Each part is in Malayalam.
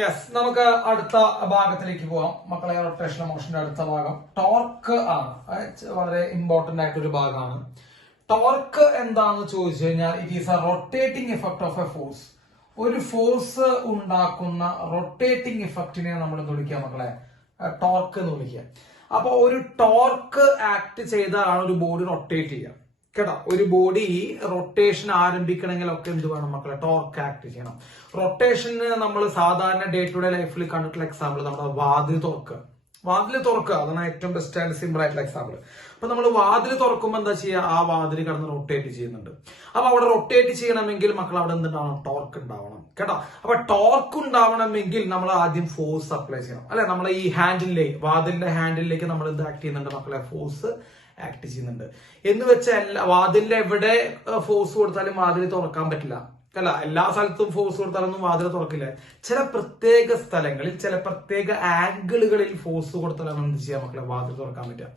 യെസ്, നമുക്ക് അടുത്ത ഭാഗത്തിലേക്ക് പോവാം മക്കളെ. റൊട്ടേഷൻ മോഷന്റെ അടുത്ത ഭാഗം ടോർക്ക് ആണ്. വളരെ ഇമ്പോർട്ടന്റ് ആയിട്ടൊരു ഭാഗമാണ്. ടോർക്ക് എന്താണെന്ന് ചോദിച്ചു കഴിഞ്ഞാൽ it is a rotating effect of a force. ഒരു ഫോഴ്സ് ഉണ്ടാക്കുന്ന റൊട്ടേറ്റിംഗ് ഇഫക്റ്റിനെ നമ്മൾ എന്ത് വിളിക്കുക മക്കളെ? ടോർക്ക് എന്ന് വിളിക്കുക. അപ്പൊ ഒരു ടോർക്ക് ആക്ട് ചെയ്താണ് ഒരു ബോഡി റൊട്ടേറ്റ് ചെയ്യുക കേട്ടോ. ഒരു ബോഡി റൊട്ടേഷൻ ആരംഭിക്കണമെങ്കിലൊക്കെ എന്ത് വേണം മക്കളെ? ടോർക്ക് ആക്ട് ചെയ്യണം. റൊട്ടേഷന് നമ്മൾ സാധാരണ ഡേ ടു ഡേ ലൈഫിൽ കണ്ടിട്ടുള്ള എക്സാമ്പിൾ നമ്മുടെ വാതിൽ തുറക്കുക അതാണ് ഏറ്റവും ബെസ്റ്റ് ആൻഡ് സിമ്പിൾ ആയിട്ടുള്ള എക്സാമ്പിൾ. അപ്പൊ നമ്മൾ വാതിൽ തുറക്കുമ്പോൾ എന്താ ചെയ്യുക? ആ വാതിൽ കിടന്ന് റൊട്ടേറ്റ് ചെയ്യുന്നുണ്ട്. അപ്പൊ അവിടെ റൊട്ടേറ്റ് ചെയ്യണമെങ്കിൽ മക്കൾ അവിടെ എന്തുണ്ടാവണം? ടോർക്ക് ഉണ്ടാവണം കേട്ടോ. അപ്പൊ ടോർക്ക് ഉണ്ടാവണമെങ്കിൽ നമ്മൾ ആദ്യം ഫോഴ്സ് അപ്ലൈ ചെയ്യണം അല്ലെ. നമ്മൾ ഈ വാതിലിന്റെ ഹാൻഡിലേക്ക് നമ്മൾ എന്ത് ആക്ട് ചെയ്യുന്നുണ്ട് മക്കളെ? ഫോഴ്സ് ആക്ട് ചെയ്യുന്നുണ്ട്. എന്ന് വെച്ചാൽ വാതിലിന്റെ എവിടെ ഫോഴ്സ് കൊടുത്താലും വാതിൽ തുറക്കാൻ പറ്റില്ല അല്ല. എല്ലാ സ്ഥലത്തും ഫോഴ്സ് കൊടുത്താലൊന്നും വാതിൽ തുറക്കില്ല. ചില പ്രത്യേക സ്ഥലങ്ങളിൽ ചില പ്രത്യേക ആംഗിളുകളിൽ ഫോഴ്സ് കൊടുത്താലാണ് എന്ത് ചെയ്യാൻ മക്കളെ? വാതിൽ തുറക്കാൻ പറ്റുക.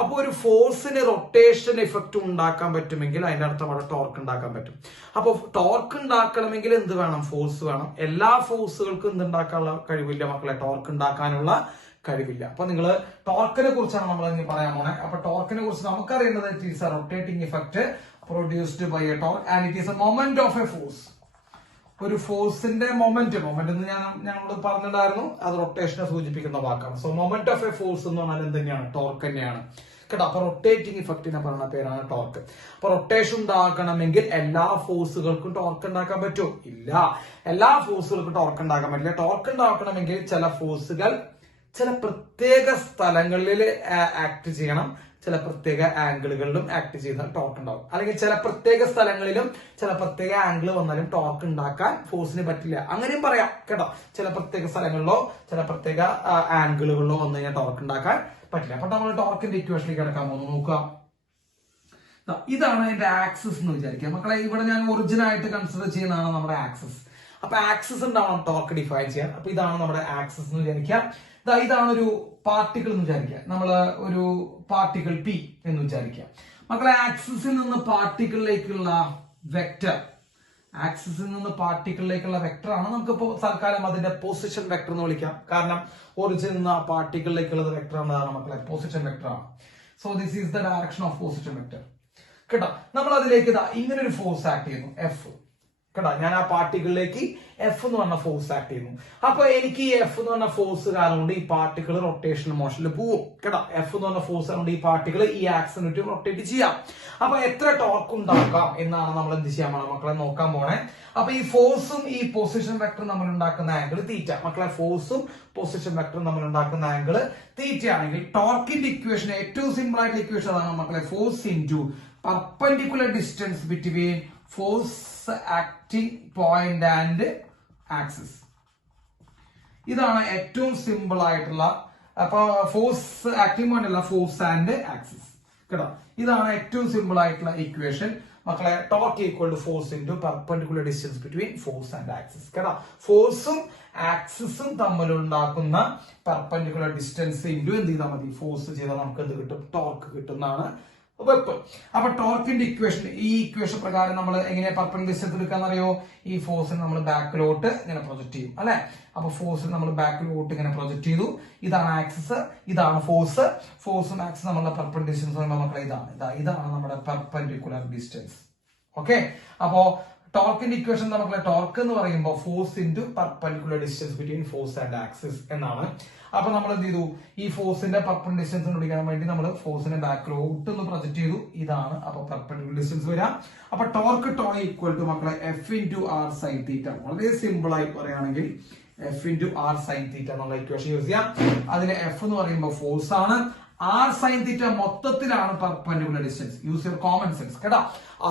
അപ്പൊ ഒരു ഫോഴ്സിന് റൊട്ടേഷൻ ഇഫക്റ്റ് ഉണ്ടാക്കാൻ പറ്റുമെങ്കിൽ അതിന്റെ അർത്ഥം അവിടെ ടോർക്ക് ഉണ്ടാക്കാൻ പറ്റും. അപ്പൊ ടോർക്ക് ഉണ്ടാക്കണമെങ്കിൽ എന്ത് വേണം? ഫോഴ്സ് വേണം. എല്ലാ ഫോഴ്സുകൾക്കും എന്തുണ്ടാക്കാനുള്ള കഴിവില്ല മക്കളെ? ടോർക്ക് ഉണ്ടാക്കാനുള്ള കഴിവില്ല. അപ്പൊ നിങ്ങൾ ടോർക്കിനെ കുറിച്ചാണ് നമ്മൾ ഇനി പറയാൻ പോണേ. അപ്പൊ ടോർക്കിനെ കുറിച്ച് നമുക്കറിയുന്നത് it is a rotating effect produced by a torque and it is a moment of a force. ഒരു ഫോഴ്സിന്റെ മൊമെന്റ് എന്ന് ഞങ്ങളോട് പറഞ്ഞിട്ടുണ്ടായിരുന്നു. അത് റൊട്ടേഷനെ സൂചിപ്പിക്കുന്ന വാക്കാണ്. So moment of a force എന്ന് പറഞ്ഞാൽ എന്ത് തന്നെയാണ്? ടോർക്ക് തന്നെയാണ് കേട്ടോ. അപ്പൊ റൊട്ടേറ്റിംഗ് ഇഫക്റ്റിനെ പറയുന്ന പേരാണ് ടോർക്ക്. അപ്പൊ റൊട്ടേഷൻ ഉണ്ടാക്കണമെങ്കിൽ എല്ലാ ഫോഴ്സുകൾക്കും ടോർക്ക് ഉണ്ടാക്കാൻ പറ്റുമോ? ഇല്ല, എല്ലാ ഫോഴ്സുകൾക്കും ടോർക്ക് ഉണ്ടാക്കാൻ പറ്റില്ല. ടോർക്ക് ഉണ്ടാക്കണമെങ്കിൽ ചില ഫോഴ്സുകൾ ചില പ്രത്യേക സ്ഥലങ്ങളിൽ ആക്ട് ചെയ്യണം, ചില പ്രത്യേക ആംഗിളുകളിലും ആക്ട് ചെയ്താൽ ടോർക്ക് ഉണ്ടാവും. അല്ലെങ്കിൽ ചില പ്രത്യേക സ്ഥലങ്ങളിലും ചില പ്രത്യേക ആംഗിൾ വന്നാലും ടോർക്ക് ഉണ്ടാക്കാൻ ഫോഴ്സിന് പറ്റില്ല. അങ്ങനെയും പറയാം കേട്ടോ. ചില പ്രത്യേക സ്ഥലങ്ങളിലോ ചില പ്രത്യേക ആംഗിളുകളിലോ വന്നു കഴിഞ്ഞാൽ ടോർക്ക് ഉണ്ടാക്കാൻ പറ്റില്ല. അപ്പൊ നമ്മൾ ടോർക്കിന്റെ ഇക്വേഷനിലേക്ക് കിടക്കാൻ പോകുന്നു. നോക്കുക, ഇതാണ് എന്റെ ആക്സിസ് എന്ന് വിചാരിക്കുക മക്കളെ. ഇവിടെ ഞാൻ ഒറിജിനൽ ആയിട്ട് കൺസിഡർ ചെയ്യുന്നതാണ് നമ്മുടെ ആക്സിസ്. അപ്പൊ ആക്സിസ് ഉണ്ടാവണം ടോർക്ക് ഡിഫൈൻ ചെയ്യാൻ. അപ്പൊ ഇതാണ് നമ്മുടെ ആക്സിസ് എന്ന് വിചാരിക്കുക. ഇതാണ് ഒരു പാർട്ടിക്കിൾ എന്ന് വിചാരിക്കുക. നമ്മള് ഒരു പാർട്ടിക്കിൾ പി എന്ന് വിചാരിക്കുക മക്കളെ. ആക്സിസിൽ നിന്ന് പാർട്ടിക്കിളിലേക്കുള്ള വെക്ടർ ആണ്. നമുക്കിപ്പോ തൽക്കാലം അതിന്റെ പൊസിഷൻ വെക്ടർ എന്ന് വിളിക്കാം. കാരണം ഒറിജിനിൽ നിന്ന് ആ പാർട്ടിക്കിളിലേക്കുള്ളത് വെക്ടർ ആണ് മക്കളെ, പൊസിഷൻ വെക്ടർ ആണ്. So this is the direction of position vector കേട്ടോ. നമ്മൾ അതിലേക്ക് ഇങ്ങനെ ഒരു ഫോഴ്സ് ആക്ട് ചെയ്യുന്നു, എഫ് കേട്ടോ. ഞാൻ ആ പാർട്ടിക്കിളിലേക്ക് എഫ് എന്ന് പറഞ്ഞ ഫോഴ്സ് ആക്ട് ചെയ്യുന്നു. അപ്പൊ എനിക്ക് ഈ എഫ് എന്ന് പറഞ്ഞ ഫോഴ്സ് കാരണം കൊണ്ട് ഈ പാർട്ടിക്കിൾ റൊട്ടേഷണൽ മോഷനിൽ പോവും കേട്ടോ. എഫ് എന്ന് പറഞ്ഞ ഫോഴ്സ് കൊണ്ട് ഈ പാർട്ടിക്കിൾ ഈ ആക്സിന് ചുറ്റും റൊട്ടേറ്റ് ചെയ്യാം. അപ്പൊ എത്ര ടോർക്ക് ഉണ്ടാക്കാം എന്നാണ് നമ്മൾ എന്ത് ചെയ്യാൻ പോണേ മക്കളെ? നോക്കാൻ പോണേ. അപ്പൊ ഈ ഫോഴ്സും ഈ പൊസിഷൻ വെക്ടറും നമ്മൾ ഉണ്ടാക്കുന്ന ആംഗിൾ തീറ്റ മക്കളെ. ഫോഴ്സും പൊസിഷൻ വെക്ടറും നമ്മൾ ഉണ്ടാക്കുന്ന ആംഗിൾ തീറ്റ ആണെങ്കിൽ ടോർക്കിന്റെ ഇക്വേഷൻ ഏറ്റവും സിമ്പിൾ ആയിട്ടുള്ള ഇക്വേഷൻ അതാണ് മക്കളെ. Force into perpendicular distance between force acting point and axis. ഇതാണ് ഏറ്റവും സിമ്പിൾ ആയിട്ടുള്ള. അപ്പൊ ഫോഴ്സ് ആക്ടിംഗ് പോയിന്റ് അല്ല, ഫോഴ്സ് ആൻഡ് ആക്സിസ് കേട്ടോ. ഇതാണ് ഏറ്റവും സിമ്പിൾ ആയിട്ടുള്ള ഇക്വേഷൻ മക്കളെ. Torque equal to force into perpendicular distance between force and axis കേട്ടോ. ഫോഴ്സും ആക്സിസും തമ്മിലുണ്ടാക്കുന്ന പെർപെൻഡിക്കുലർ ഡിസ്റ്റൻസ് ഇൻറ്റു എന്ത് ചെയ്താൽ മതി? ഫോഴ്സ് ചെയ്താൽ നമുക്ക് എന്ത് കിട്ടും? ടോർക്ക് കിട്ടുന്നതാണ് വെപ്പ്. അപ്പൊ ടോർക്കിന്റെ ഇക്വേഷൻ, ഈ ഇക്വേഷൻ പ്രകാരം നമ്മൾ എങ്ങനെ പെർപെൻഡിക്കുലർ ഡിസ്റ്റൻസ് എടുക്കാന്നറിയോ? ഈ ഫോഴ്സിന് നമ്മൾ ബാക്കിലോട്ട് ഇങ്ങനെ പ്രൊജക്ട് ചെയ്യും അല്ലെ. അപ്പൊ ഫോഴ്സിന് നമ്മൾ ബാക്കിലോട്ട് ഇങ്ങനെ പ്രൊജക്ട് ചെയ്തു. ഇതാണ് ആക്സിസ്, ഇതാണ് ഫോഴ്സ്. ഫോഴ്സും ആക്സിസും നമ്മളുടെ പെർപെൻഡിക്കുലർ ഡിസ്റ്റൻസ് മക്കളെ ഇതാണ് നമ്മുടെ പെർപെൻഡിക്കുലർ ഡിസ്റ്റൻസ്. ഓക്കെ, അപ്പോ ടോർക്കിന്റെ ഇക്വേഷൻ മക്കളെ, ടോർക്ക് എന്ന് പറയുമ്പോൾ force into perpendicular distance between force and axis എന്നാണ്. അപ്പൊ നമ്മൾ എന്ത് ചെയ്തു? ഈ ഫോഴ്സിന്റെ പെർപെൻഡിക്കുലർ ഡിസ്റ്റൻസ് കണ്ടുപിടിക്കാൻ വേണ്ടി നമ്മൾ ഫോഴ്സിന്റെ ബാക്കിലോട്ട് ഒന്ന് പ്രൊജക്ട് ചെയ്തു. ഇതാണ് അപ്പൊ പെർപെൻഡിക്കുലർ ഡിസ്റ്റൻസ് വരാം. അപ്പൊ ടോർക്ക് ഈക്വൽ ടു മക്കളെ F into R sine theta. വളരെ സിമ്പിൾ ആയി പറയുകയാണെങ്കിൽ F into R sine theta എന്നുള്ള ഇക്വേഷൻ യൂസ് ചെയ്യാം. അതിന് എഫ് എന്ന് പറയുമ്പോൾ ഫോഴ്സ് ആണ്, ആർ സൈൻ തീറ്റ മൊത്തത്തിലാണ് perpendicular distance. Use your common sense കേട്ടോ.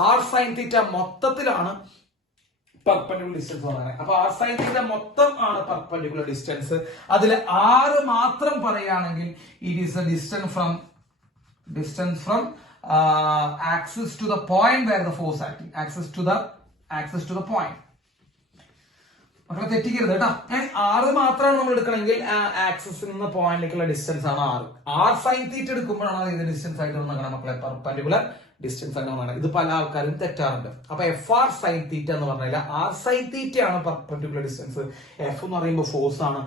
ആർ സൈൻ തീറ്റ മൊത്തത്തിലാണ് പെർപെൻഡിക്കുലർ ഡിസ്റ്റൻസ് പറയുന്നത്. അപ്പൊ ആർ സൈൻ തീറ്റ മൊത്തം ആണ് പെർപെൻഡിക്കുലർ ഡിസ്റ്റൻസ്. അതിൽ ആറ് മാത്രം പറയുകയാണെങ്കിൽ it is a distance from axis to the point where the force acting. Axis to the point മക്കളെ തെറ്റിക്കരുത് കേട്ടോ. ആറ് മാത്രമാണ് നമ്മൾ എടുക്കണമെങ്കിൽ ആക്സിസിൽ നിന്ന് പോയിന്റിലേക്കുള്ള ഡിസ്റ്റൻസ് ആണ് ആറ്. ആർ സൈൻ തീറ്റ എടുക്കുമ്പോഴാണ് ഇത് ഡിസ്റ്റൻസ് ആയിട്ട് വന്നേക്കണം മക്കളെ, പെർപെൻഡിക്കുലർ ഡിസ്റ്റൻസ് ആണ് പറയുന്നത്. ഇത് പല ആൾക്കാരും തെറ്റാറുണ്ട്. അപ്പൊ എഫ് ആർ സൈൻ തീറ്റ എന്ന് പറഞ്ഞാൽ ആർ സൈൻ തീറ്റ ആണ് പെർപെൻഡിക്കുലർ ഡിസ്റ്റൻസ്. എഫ് എന്ന് പറയുമ്പോൾ ഫോഴ്സ് ആണ്.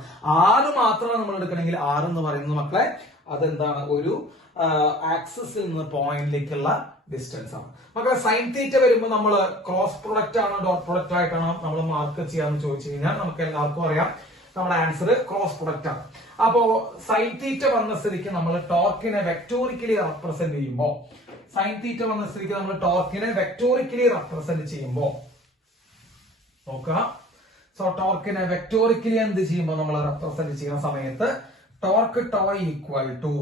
ആറ് മാത്രമാണ് നമ്മൾ എടുക്കണമെങ്കിൽ ആർ എന്ന് പറയുന്നത് മക്കളെ അതെന്താണ്, ഒരു ആക്സിസിൽ നിന്ന് പോയിന്റിലേക്കുള്ള ഡിസ്റ്റൻസ് ആണ്. മക്കളെ സൈൻ തീറ്റ വരുമ്പോൾ നമ്മൾ ക്രോസ് പ്രൊഡക്റ്റ് ആണോ ഡോട്ട് പ്രൊഡക്റ്റ് ആയിട്ടാണോ നമ്മൾ മാർക്ക് ചെയ്യാന്ന് ചോദിച്ചു കഴിഞ്ഞാൽ നമുക്ക് എല്ലാവർക്കും അറിയാം നമ്മുടെ ആൻസർ ക്രോസ് പ്രൊഡക്റ്റ് ആണ്. അപ്പോ സൈൻ തീറ്റ വന്ന സ്ഥിതിക്ക് നമ്മൾ ടോർക്കിനെ വെക്ടോറിക്കലി റെപ്രസെന്റ് ചെയ്യുമ്പോൾ നോക്കുക. സോ ടോർക്കിനെ വെക്ടോറിക്കലി എന്ത് ചെയ്യുമ്പോൾ നമ്മൾ റെപ്രസെന്റ് ചെയ്യുന്ന സമയത്ത് torque tau equal to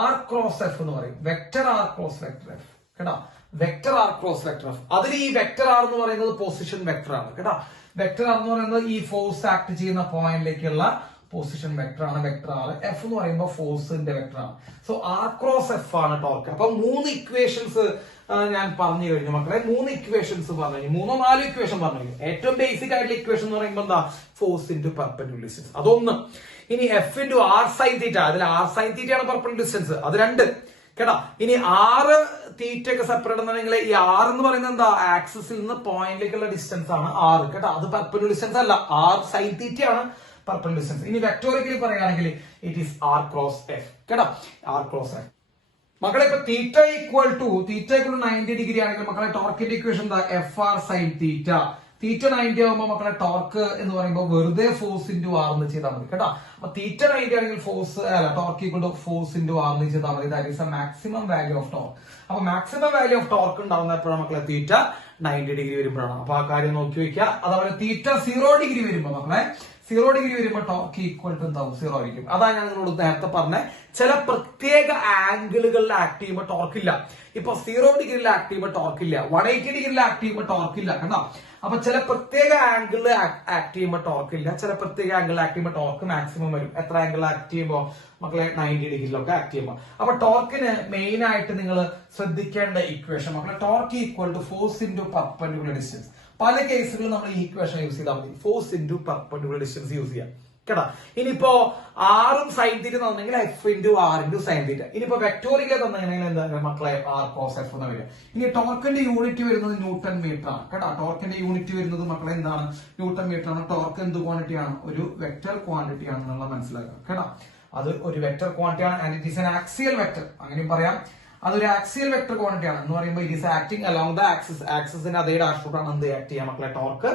R cross F എന്ന് പറയും. Vector R cross vector F കേട്ടോ. Vector R cross vector F. അതിൽ ഈ വെക്ടർ ആർ എന്ന് പറയുന്നത് പൊസിഷൻ വെക്ടർ ആണ് കേട്ടോ. വെക്ടർ ആർ എന്ന് പറയുന്നത് ഈ ഫോഴ്സ് ആക്ട് ചെയ്യുന്ന പോയിന്റിലേക്കുള്ള പൊസിഷൻ വെക്ടർ ആണ് വെക്ടർ ആർ. എഫ് എന്ന് പറയുമ്പോൾ ഫോഴ്സിന്റെ വെക്ടർ ആണ്. സോ ആർ ക്രോസ് എഫ് ആണ് ടോർക്ക്. അപ്പൊ 3 ഇക്വേഷൻസ് ഞാൻ പറഞ്ഞു കഴിഞ്ഞു മക്കളെ. 3 ഇക്വേഷൻസ് പറഞ്ഞു, 3-4 ഇക്വേഷൻ പറഞ്ഞു. ഏറ്റവും ബേസിക് ആയിട്ടുള്ള ഇക്വേഷൻ എന്ന് പറയുമ്പോൾ എന്താ, ഫോഴ്സ് ഇൻറ്റു പെർപെൻഡിക്കുലർ ഡിസ്റ്റൻസ്, അതൊന്ന്. ഇനി F into R sine theta, അതിൽ ആർ സൈൻ തീറ്റ ആണ് പെർപെൻഡിക്കുലർ ഡിസ്റ്റൻസ്, അത് 2 കേട്ടോ. ഇനി ആറ് തീറ്റ ഒക്കെ സെപ്പറേറ്റ് എന്നുണ്ടെങ്കിൽ ഈ ആർ എന്ന് പറയുന്നത് എന്താ, ആക്സിസിൽ നിന്ന് പോയിന്റിലേക്കുള്ള ഡിസ്റ്റൻസ് ആണ് ആറ് കേട്ടോ. അത് പെർപെൻഡിക്കുലർ ഡിസ്റ്റൻസ് അല്ല, ആർ സൈൻ തീറ്റ ആണ് പെർപെൻഡിക്കുലർ ഡിസ്റ്റൻസ്. ഇനി വെക്ടോറിക്കലി പറയുകയാണെങ്കിൽ it is R cross F കേട്ടോ. ആർ ക്രോസ് എഫ് മക്കളെ. ഇപ്പൊ തീറ്റ ഈക്വൽ ടു 90 ഡിഗ്രി ആണെങ്കിൽ മക്കളെ ടോർക്കിന്റെ ഇക്വേഷൻ എന്താ, F R sine theta. Theta 90 ആകുമ്പോൾ മക്കളെ ടോർക്ക് എന്ന് പറയുമ്പോൾ വെറുതെ ഫോഴ്സ് ഇൻറ്റു ആർ എന്ന് ചെയ്താൽ മതി കേട്ടോ. അപ്പൊ തീറ്റ 90 ആണെങ്കിൽ ഫോഴ്സ് അല്ല, torque equal to force into R എന്ന് ചെയ്താൽ മതി. That is a maximum value of torque. അപ്പൊ മാക്സിമം വാല്യൂ ഓഫ് ടോർക്ക് ഉണ്ടാവുന്ന എപ്പോഴാണ് മക്കളെ, തീറ്റ 90 ഡിഗ്രി വരുമ്പോഴാണ്. അപ്പൊ ആ കാര്യം നോക്കി വെക്കുക. അതുപോലെ തീറ്റ 0 ഡിഗ്രി വരുമ്പോൾ മക്കളെ, 0 ഡിഗ്രി വരുമ്പോൾ ടോർക്ക് ഈക്വൽ ടു എന്താവും, 0 ആയിരിക്കും. അതാണ് ഞാൻ നിങ്ങളോട് നേരത്തെ പറഞ്ഞ ചില പ്രത്യേക ആംഗിളുകളിൽ ആക്ട് ചെയ്യുമ്പോൾ ടോർക്ക് ഇല്ല. ഇപ്പൊ 0 ഡിഗ്രിയിൽ ആക്ട് ചെയ്യുമ്പോൾ ടോർക്ക് ഇല്ല, 180 ഡിഗ്രിയിൽ ആക്ട് ചെയ്യുമ്പോൾ ടോർക്ക് ഇല്ല കണ്ടോ. അപ്പൊ ചില പ്രത്യേക ആംഗിളിൽ ആക്ട് ചെയ്യുമ്പോൾ ടോർക്ക് ഇല്ല, ചില പ്രത്യേക ആംഗിളിൽ ആക്ട് ചെയ്യുമ്പോൾ ടോർക്ക് മാക്സിമം വരും. എത്ര ആംഗിളിൽ ആക്ട് ചെയ്യുമ്പോൾ മക്കളെ, 90 ഡിഗ്രിയിലൊക്കെ ആക്ട് ചെയ്യുമ്പോൾ. അപ്പൊ ടോർക്കിന് മെയിൻ ആയിട്ട് നിങ്ങൾ ശ്രദ്ധിക്കേണ്ട ഇക്വേഷൻ മക്കളെ, torque equal to force into perpendicular distance. പല കേസുകളിൽ നമ്മൾ ഈ ഇക്വേഷൻ യൂസ് ചെയ്താൽ മതി, force into perpendicular distance use ചെയ്യാം കേട്ടോ. ഇനിയിപ്പോ ആറും സൈൻ തീറ്റ തന്നെങ്കിൽ F into R into sine theta. ഇനിയിപ്പോ വെക്ടോറിക്കൽ തന്നെങ്കിൽ എന്താ മക്കളെ, ആർ കോസ് എഫ് എന്ന് വരിക. ഇനി ടോർക്കിന്റെ യൂണിറ്റ് വരുന്നത് ന്യൂട്ടൺ മീറ്റർ ആണ് കേട്ടോ. ടോർക്കിന്റെ യൂണിറ്റ് വരുന്നത് മക്കളെ എന്താണ്, ന്യൂട്ടൺ മീറ്റർ ആണ്. ടോർക്ക് എന്ത് ക്വാണ്ടിറ്റി ആണ്, ഒരു വെക്ടർ ക്വാണ്ടിറ്റി ആണെന്നുള്ള മനസ്സിലാക്കുക കേട്ടോ. അത് ഒരു വെക്ടർ ക്വാണ്ടിറ്റി ആണ് and it is an axial vector, അങ്ങനെയും പറയാം. അതൊരു ആക്സിയൽ വെക്ടർ ക്വാണ്ടിറ്റി ആണ് എന്ന് പറയുമ്പോൾ it is acting along the axis. ആക്സിസിന്റെ അതേ ഡയറക്ഷനിലാണ് എന്ത് ആക്ട് ചെയ്യാം മക്കളെ, ടോർക്ക്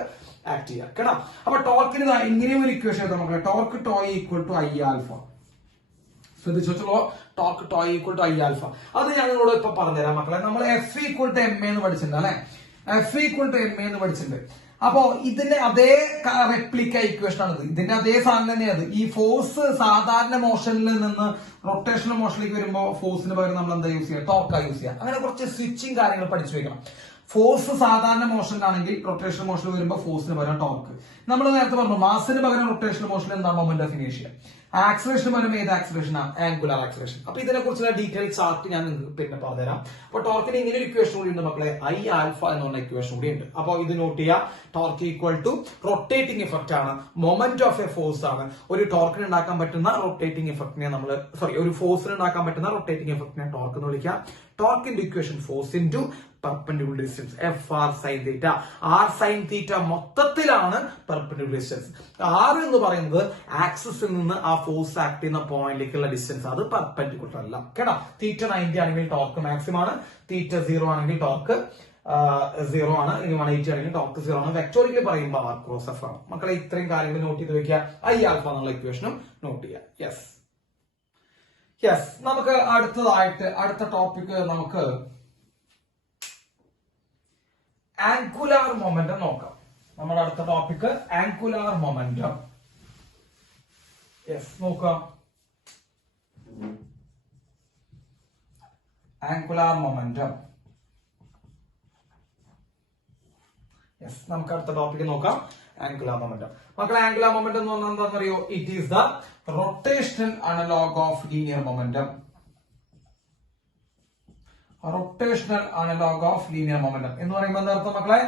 ആക്ട് ചെയ്യാം കേട്ടോ. അപ്പൊ ടോർക്കിന് ഇങ്ങനെ ഒരു ഇക്വേഷൻ എഴുതാം മക്കളെ, torque tau equal to I alpha. ശ്രദ്ധിച്ചോ, torque tau equal to I alpha. അത് ഞാൻ നിങ്ങളോട് ഇപ്പൊ പറഞ്ഞുതരാം മക്കളെ. നമ്മൾ എഫ് ഈക്വൽ ടു എം എന്ന് പഠിച്ചിട്ടുണ്ട് അല്ലെ, എഫ് ഈക്വൽ ടു എം എന്ന് പഠിച്ചിട്ടുണ്ട്. അപ്പോ ഇതിന്റെ അതേ റെപ്ലിക്ക ഇക്വേഷൻ ആണ് ഇത്, ഇതിന്റെ അതേ സാധനം തന്നെയാണ്. ഈ ഫോഴ്സ് സാധാരണ മോഷനിൽ നിന്ന് റൊട്ടേഷണൽ മോഷനിലേക്ക് വരുമ്പോൾ ഫോഴ്സിന് പകരം നമ്മൾ എന്താ യൂസ് ചെയ്യുക, ടോർക്കാ യൂസ് ചെയ്യുക. അങ്ങനെ കുറച്ച് സ്വിച്ചിങ് കാര്യങ്ങൾ പഠിച്ചു വെക്കണം. ഫോഴ്സ് സാധാരണ മോഷനിലാണെങ്കിൽ റൊട്ടേഷണൽ മോഷനിൽ വരുമ്പോൾ ഫോഴ്സിന് പകരം ടോർക്ക്. നമ്മൾ നേരത്തെ പറഞ്ഞു മാസിന് പകരം റൊട്ടേഷണൽ മോഷനിൽ എന്താണ്, മൊമെന്റ് ഓഫ് ഇനേഷ്യ. ആക്സിലറേഷൻ പകരം ഏത് ആക്സിലറേഷൻ ആണ്, ആംഗുലർ ആക്സിലറേഷൻ. അപ്പൊ ഇതിനെ കുറിച്ചുള്ള ഡീറ്റെയിൽ ചാർട്ട് ഞാൻ നിങ്ങൾക്ക് പിന്നെ പറഞ്ഞുതരാം. അപ്പൊ ടോർക്കിന് ഇങ്ങനെ ഒരു ഇക്വേഷൻ കൂടി ഉണ്ട് മക്കളെ, ഐ ആൽഫ എന്ന് പറഞ്ഞ ഇക്വേഷൻ കൂടി ഉണ്ട്. അപ്പൊ ഇത് നോട്ട് ചെയ്യുക. Torque equal to rotating effect ആണ്, മൊമെന്റ് ഓഫ് എ ഫോഴ്സ് ആണ്. ഒരു ടോർക്കിന് ഉണ്ടാക്കാൻ പറ്റുന്ന റൊട്ടേറ്റിംഗ് ഇഫക്റ്റിനെ നമ്മൾ ഒരു ഫോഴ്സിന് ഉണ്ടാക്കാൻ പറ്റുന്ന റൊട്ടേറ്റിംഗ് ഇഫക്റ്റിനെ ടോർക്ക് എന്ന് വിളിക്കാം. ടോർക്കിന്റെ equation force into perpendicular distance, F R sine theta. R sine theta മൊത്തത്തിലാണ് പെർപെൻഡിക്കുലർ ഡിസ്റ്റൻസ്. ആർ എന്ന് പറയുന്നത് ആക്സിസിൽ നിന്ന് ആ ഫോഴ്സ് ആക്ട് ചെയ്യുന്ന പോയിന്റിലേക്കുള്ള ഡിസ്റ്റൻസ്, അത് പെർപെൻഡിക്കുലർ അല്ല കേട്ടോ. തീറ്റ 90 ആണെങ്കിൽ ടോർക്ക് മാക്സിമം ആണ്, തീറ്റ 0 ആണെങ്കിൽ ടോർക്ക് 0 ആണ്, ഇനി 180 ആണെങ്കിൽ ടോർക്ക് 0 ആണ്. വെക്ടോറിക്കലി പറയുമ്പോൾ ആർ ക്രോസ് എഫ് ആണ്. മക്കളെ ഇത്രയും കാര്യങ്ങൾ നോട്ട് ചെയ്ത് വെക്കുക. ഐ ആൽഫ എന്നുള്ള ഇക്വേഷനും നോട്ട് ചെയ്യുക. യെസ് നമുക്ക് അടുത്ത ടോപ്പിക് നമുക്ക് ആംഗുലാർ മൊമെന്റം നോക്കാം. നമ്മുടെ അടുത്ത ടോപ്പിക് ആംഗുലാർ മൊമെന്റം. യെസ് നോക്കാം, ആംഗുലാർ മൊമെന്റം. യെസ് നമുക്ക് അടുത്ത ടോപ്പിക് നോക്കാം, ആംഗുലാർ മൊമെന്റം. മക്കളെ ആംഗുലാർ മൊമെന്റം എന്ന് പറഞ്ഞാൽ എന്താണെന്നറിയോ, it is the rotational analogue of linear momentum. Rotational analogue of linear momentum എന്ന് പറയുമ്പോൾ എന്താ അർത്ഥം മക്കളെ,